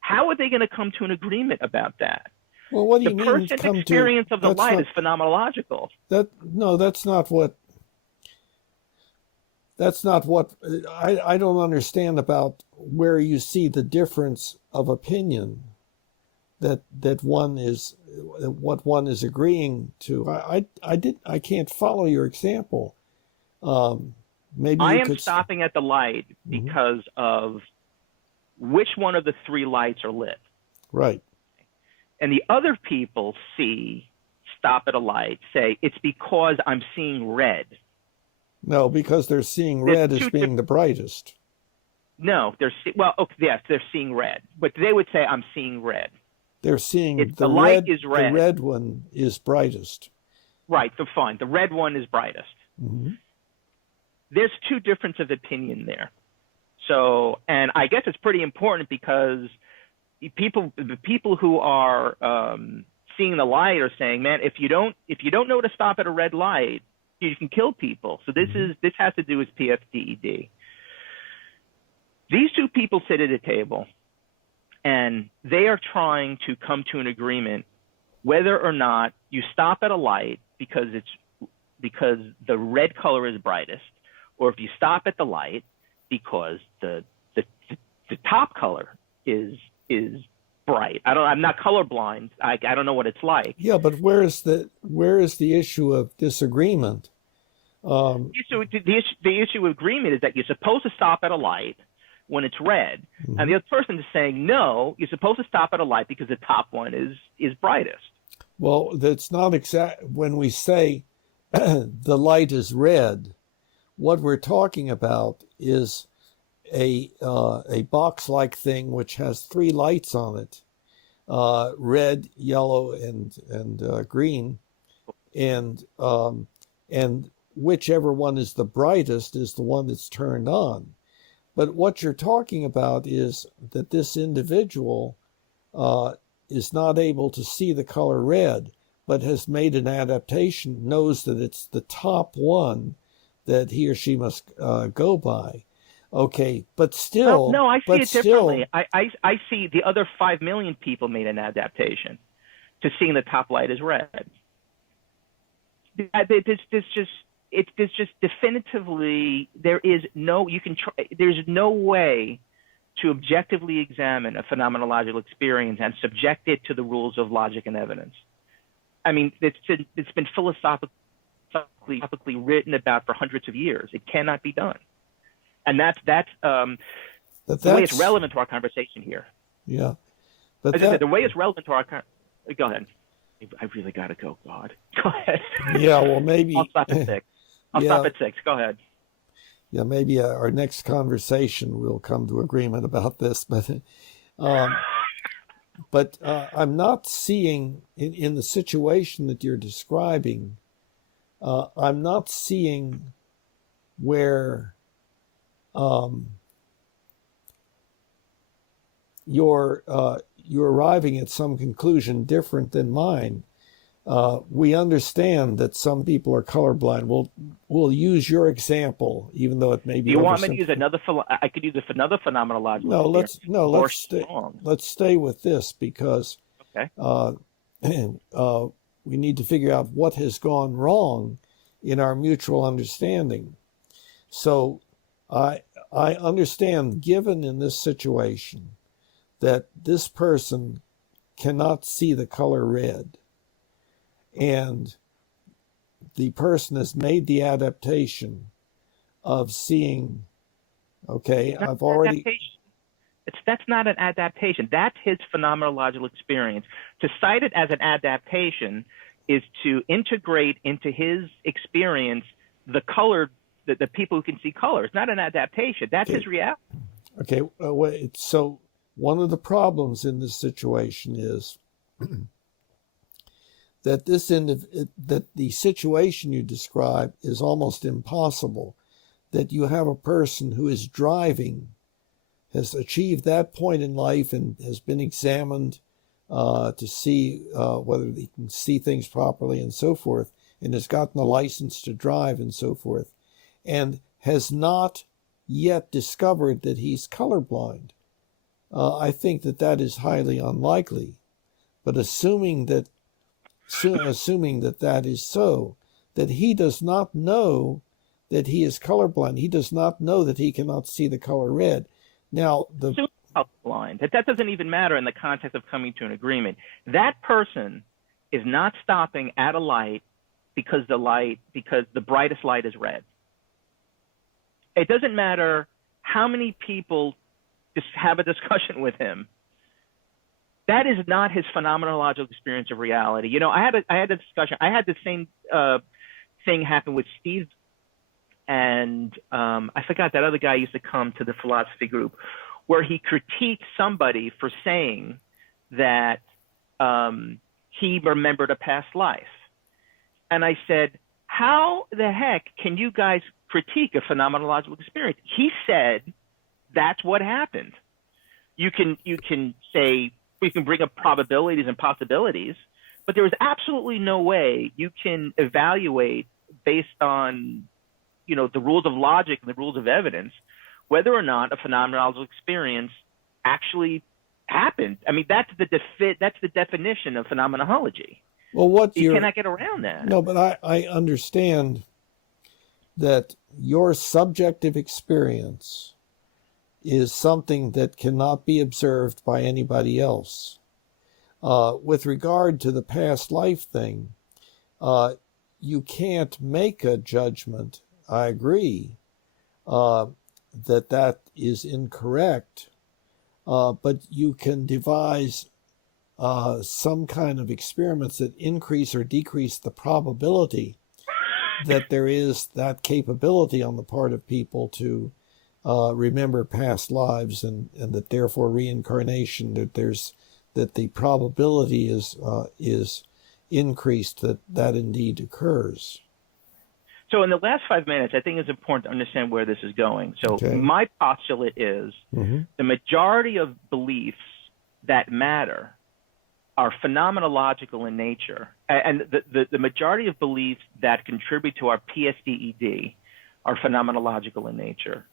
How are they going to come to an agreement about that? Well, what do you mean? The person's experience of the light is phenomenological. That's not what. That's not what I don't understand about where you see the difference of opinion. that one is what one is agreeing to. I can't follow your example. Maybe I you am could stopping at the light because of which one of the three lights are lit. Right. And the other people stop at a light, say, it's because I'm seeing red. No, because they're seeing red as being the brightest. No, they're seeing red, but they would say I'm seeing red. They're seeing the light is red. The red one is brightest. Right, fine. The red one is brightest. Mm-hmm. There's two differences of opinion there. So, and I guess it's pretty important because the people who are seeing the light are saying, man, if you don't know to stop at a red light, you can kill people. So this has to do with PFDED. These two people sit at a table, and they are trying to come to an agreement whether or not you stop at a light because the red color is brightest, or if you stop at the light because the top color is bright. I'm not colorblind. I don't know what it's like. Yeah, but where is the issue of disagreement? The issue of agreement is that you're supposed to stop at a light when it's red, and the other person is saying, no, you're supposed to stop at a light because the top one is brightest. Well, that's not exact. When we say the light is red, what we're talking about is a box-like thing which has three lights on it, red, yellow, and green, and whichever one is the brightest is the one that's turned on. But what you're talking about is that this individual is not able to see the color red, but has made an adaptation, knows that it's the top one that he or she must go by. Okay, but still... No, I see it differently. I see the other 5 million people made an adaptation to seeing the top light as red. There's just definitively, there's no way to objectively examine a phenomenological experience and subject it to the rules of logic and evidence. I mean, it's been philosophically written about for hundreds of years. It cannot be done. And that's the way it's relevant to our conversation here. Yeah. But the way it's relevant to our go ahead. I really got to go, God. Go ahead. Yeah, well, maybe... I'll stop at 6. I'll stop at 6. Go ahead. Yeah, maybe our next conversation we'll come to agreement about this. But I'm not seeing, in the situation that you're describing, I'm not seeing where you're arriving at some conclusion different than mine. We understand that some people are colorblind. We'll use your example, even though it may be. Do you want me to use another? I could use another phenomenological. Let's stay with this because we need to figure out what has gone wrong in our mutual understanding. So I understand, given in this situation, that this person cannot see the color red. And the person has made the adaptation of seeing, I've already... That's not an adaptation. That's his phenomenological experience. To cite it as an adaptation is to integrate into his experience the color, the people who can see color. It's not an adaptation. That's his reality. Okay, so one of the problems in this situation is... that the situation you describe is almost impossible, that you have a person who is driving, has achieved that point in life and has been examined to see whether he can see things properly and so forth, and has gotten a license to drive and so forth, and has not yet discovered that he's colorblind. I think that is highly unlikely, but assuming that that is so, that he does not know that he is colorblind. He does not know that he cannot see the color red. Now, mind. That doesn't even matter in the context of coming to an agreement. That person is not stopping at a light because the brightest light is red. It doesn't matter how many people just have a discussion with him. That is not his phenomenological experience of reality. You know, I had a discussion. I had the same thing happen with Steve, and I forgot that other guy used to come to the philosophy group, where he critiqued somebody for saying that he remembered a past life. And I said, how the heck can you guys critique a phenomenological experience? He said, that's what happened. You can say, we can bring up probabilities and possibilities, but there is absolutely no way you can evaluate based on, you know, the rules of logic and the rules of evidence, whether or not a phenomenological experience actually happened. I mean, that's the definition of phenomenology. Well, you cannot get around that. No, but I understand that your subjective experience is something that cannot be observed by anybody else. With regard to the past life thing, you can't make a judgment. I agree that is incorrect, but you can devise some kind of experiments that increase or decrease the probability that there is that capability on the part of people to remember past lives, and that therefore reincarnation, that the probability is increased that indeed occurs. So in the last 5 minutes, I think it's important to understand where this is going. So my postulate is the majority of beliefs that matter are phenomenological in nature, and the majority of beliefs that contribute to our PSDED are phenomenological in nature,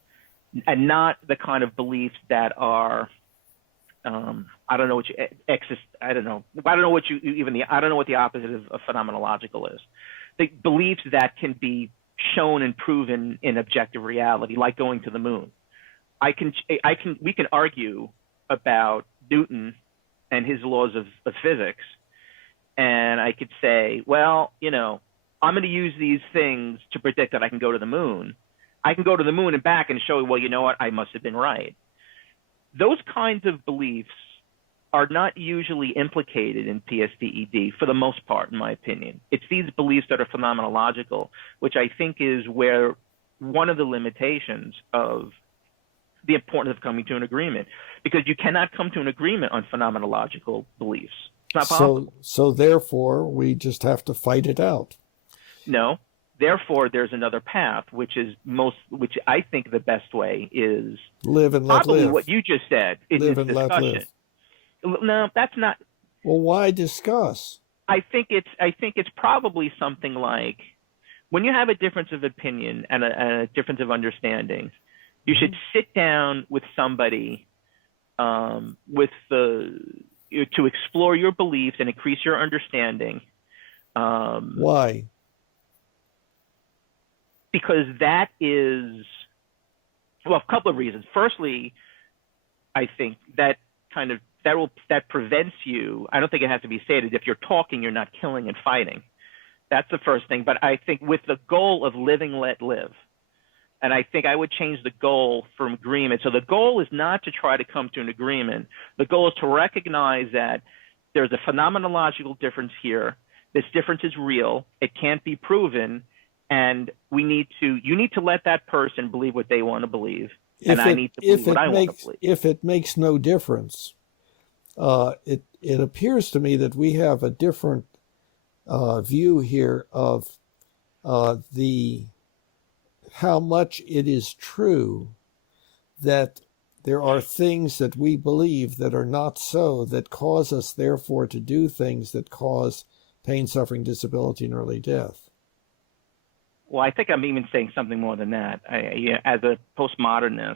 and not the kind of beliefs that are I don't know what the opposite of phenomenological is. The beliefs that can be shown and proven in objective reality, like going to the moon. We can argue about Newton and his laws of physics, and I could say, well, you know, I'm going to use these things to predict that I can go to the moon. I can go to the moon and back and show you, well, you know what, I must have been right. Those kinds of beliefs are not usually implicated in PSDED for the most part, in my opinion. It's these beliefs that are phenomenological, which I think is where one of the limitations of the importance of coming to an agreement, because you cannot come to an agreement on phenomenological beliefs. It's not possible. So therefore, we just have to fight it out. No. Therefore, there's another path, which I think the best way is live and let probably live. what you just said in live this and discussion. let live. No, that's not. Well, why discuss? I think it's probably something like, when you have a difference of opinion and a difference of understanding, you should sit down with somebody to explore your beliefs and increase your understanding. Why? Because that is, well, a couple of reasons. Firstly, I think that prevents you. I don't think it has to be stated. If you're talking, you're not killing and fighting. That's the first thing. But I think with the goal of living, let live. And I think I would change the goal from agreement. So the goal is not to try to come to an agreement. The goal is to recognize that there's a phenomenological difference here. This difference is real. It can't be proven. And you need to let that person believe what they want to believe. I need to believe what I want to believe. If it makes no difference, it appears to me that we have a different view here of how much it is true that there are things that we believe that are not so, that cause us therefore to do things that cause pain, suffering, disability, and early death. Well, I think I'm even saying something more than that. As a postmodernist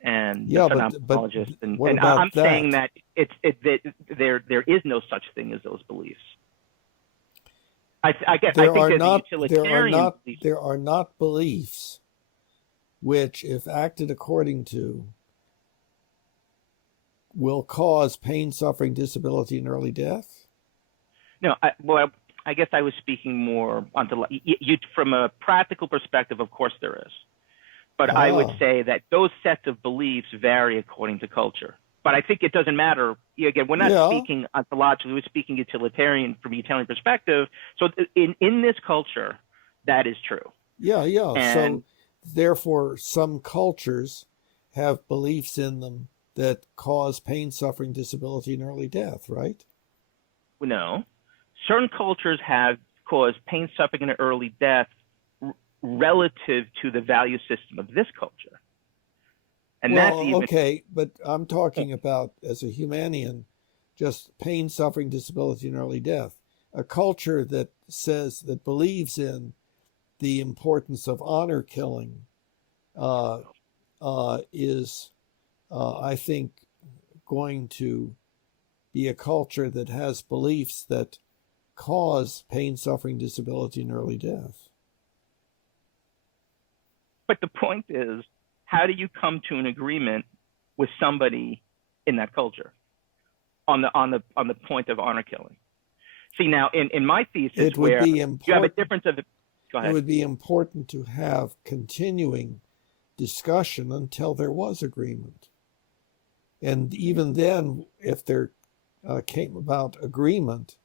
and phenomenologist, and I'm saying that that there is no such thing as those beliefs. I think there are not beliefs which, if acted according to, will cause pain, suffering, disability, and early death? No, I guess I was speaking more onto you from a practical perspective. Of course, there is, but I would say that those sets of beliefs vary according to culture. But I think it doesn't matter. Again, we're not speaking ontologically; we're speaking utilitarian from a utilitarian perspective. So, in this culture, that is true. Yeah. So, therefore, some cultures have beliefs in them that cause pain, suffering, disability, and early death, right? No. Certain cultures have caused pain, suffering, and early death relative to the value system of this culture. And that's even okay, but I'm talking about, as a Humanian, just pain, suffering, disability, and early death. A culture that believes in the importance of honor killing is, I think, going to be a culture that has beliefs that cause pain, suffering, disability, and early death. But the point is, how do you come to an agreement with somebody in that culture on the point of honor killing? See, now in my thesis, where you have a difference of go ahead. It would be important to have continuing discussion until there was agreement. And even then, if there came about agreement,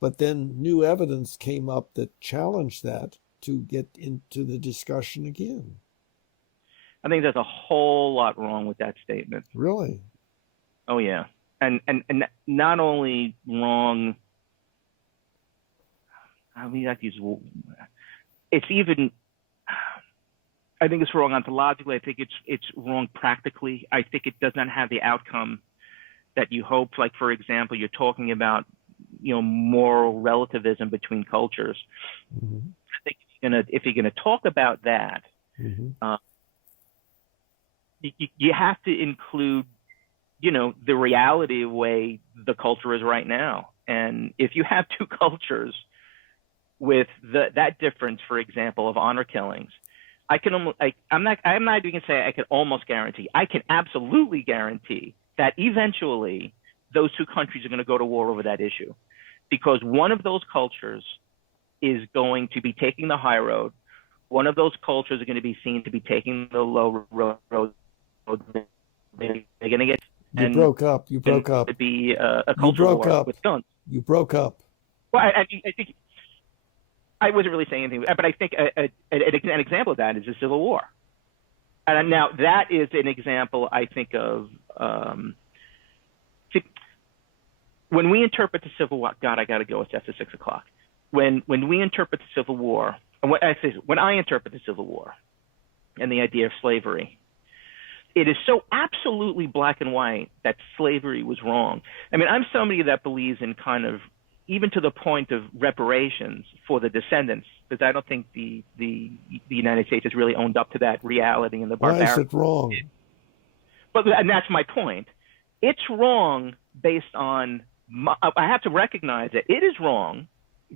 but then new evidence came up that challenged that, to get into the discussion again. I think there's a whole lot wrong with that statement. Really? Oh yeah, and not only wrong. I mean, it's even. I think it's wrong ontologically. I think it's wrong practically. I think it does not have the outcome that you hope. Like, for example, you're talking about, moral relativism between cultures. Mm-hmm. I think if you're gonna talk about that, mm-hmm. You have to include, the reality of the way the culture is right now. And if you have two cultures with that difference, for example, of honor killings, I'm not even gonna say I can almost guarantee. I can absolutely guarantee that eventually those two countries are going to go to war over that issue, because one of those cultures is going to be taking the high road. One of those cultures are going to be seen to be taking the low road. They're going to get. You broke up. To be a cultural war with guns. You broke up. Well, I think I wasn't really saying anything, but I think an example of that is the Civil War. And now that is an example, I think, of when we interpret the Civil War. God, I got to go. It's after 6 o'clock. When we interpret the Civil War, when I interpret the Civil War and the idea of slavery, it is so absolutely black and white that slavery was wrong. I mean, I'm somebody that believes in kind of, even to the point of reparations for the descendants, because I don't think the United States has really owned up to that reality in the barbarian. Why is it wrong? And that's my point. It's wrong based on, I have to recognize that it is wrong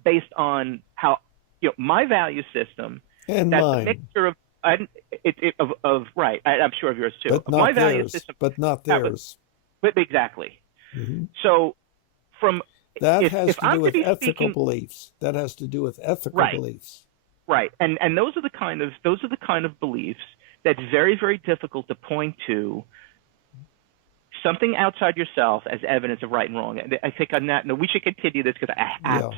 based on how, my value system. And that's mine. A mixture of, right. I'm sure of yours too. But not my value theirs. system, but not theirs. But exactly. Mm-hmm. So that has to do with ethical speaking, beliefs. That has to do with ethical right, beliefs. Right. And those are the kind of beliefs that's very, very difficult to point to something outside yourself as evidence of right and wrong. I think on that, no, we should continue this because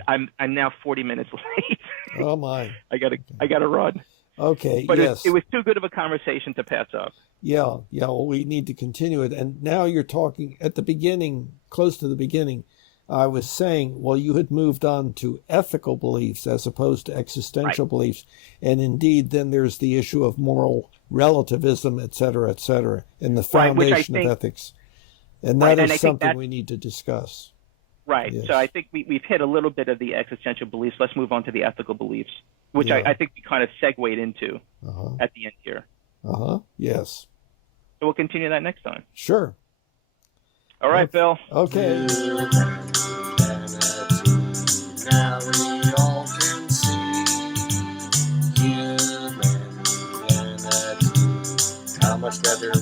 I'm now 40 minutes late. Oh my! I gotta run. Okay. But yes. It was too good of a conversation to pass up. Yeah. Well, we need to continue it. And now you're talking at the beginning, close to the beginning. I was saying, well, you had moved on to ethical beliefs as opposed to existential beliefs. And indeed, then there's the issue of moral relativism, et cetera, and the foundation of ethics. And that is something we need to discuss. Right. Yes. So I think we've hit a little bit of the existential beliefs. Let's move on to the ethical beliefs, which I think we kind of segued into at the end here. Yes. So we'll continue that next time. Sure. All right, Bill. Okay. Now we all can see humanity, how much better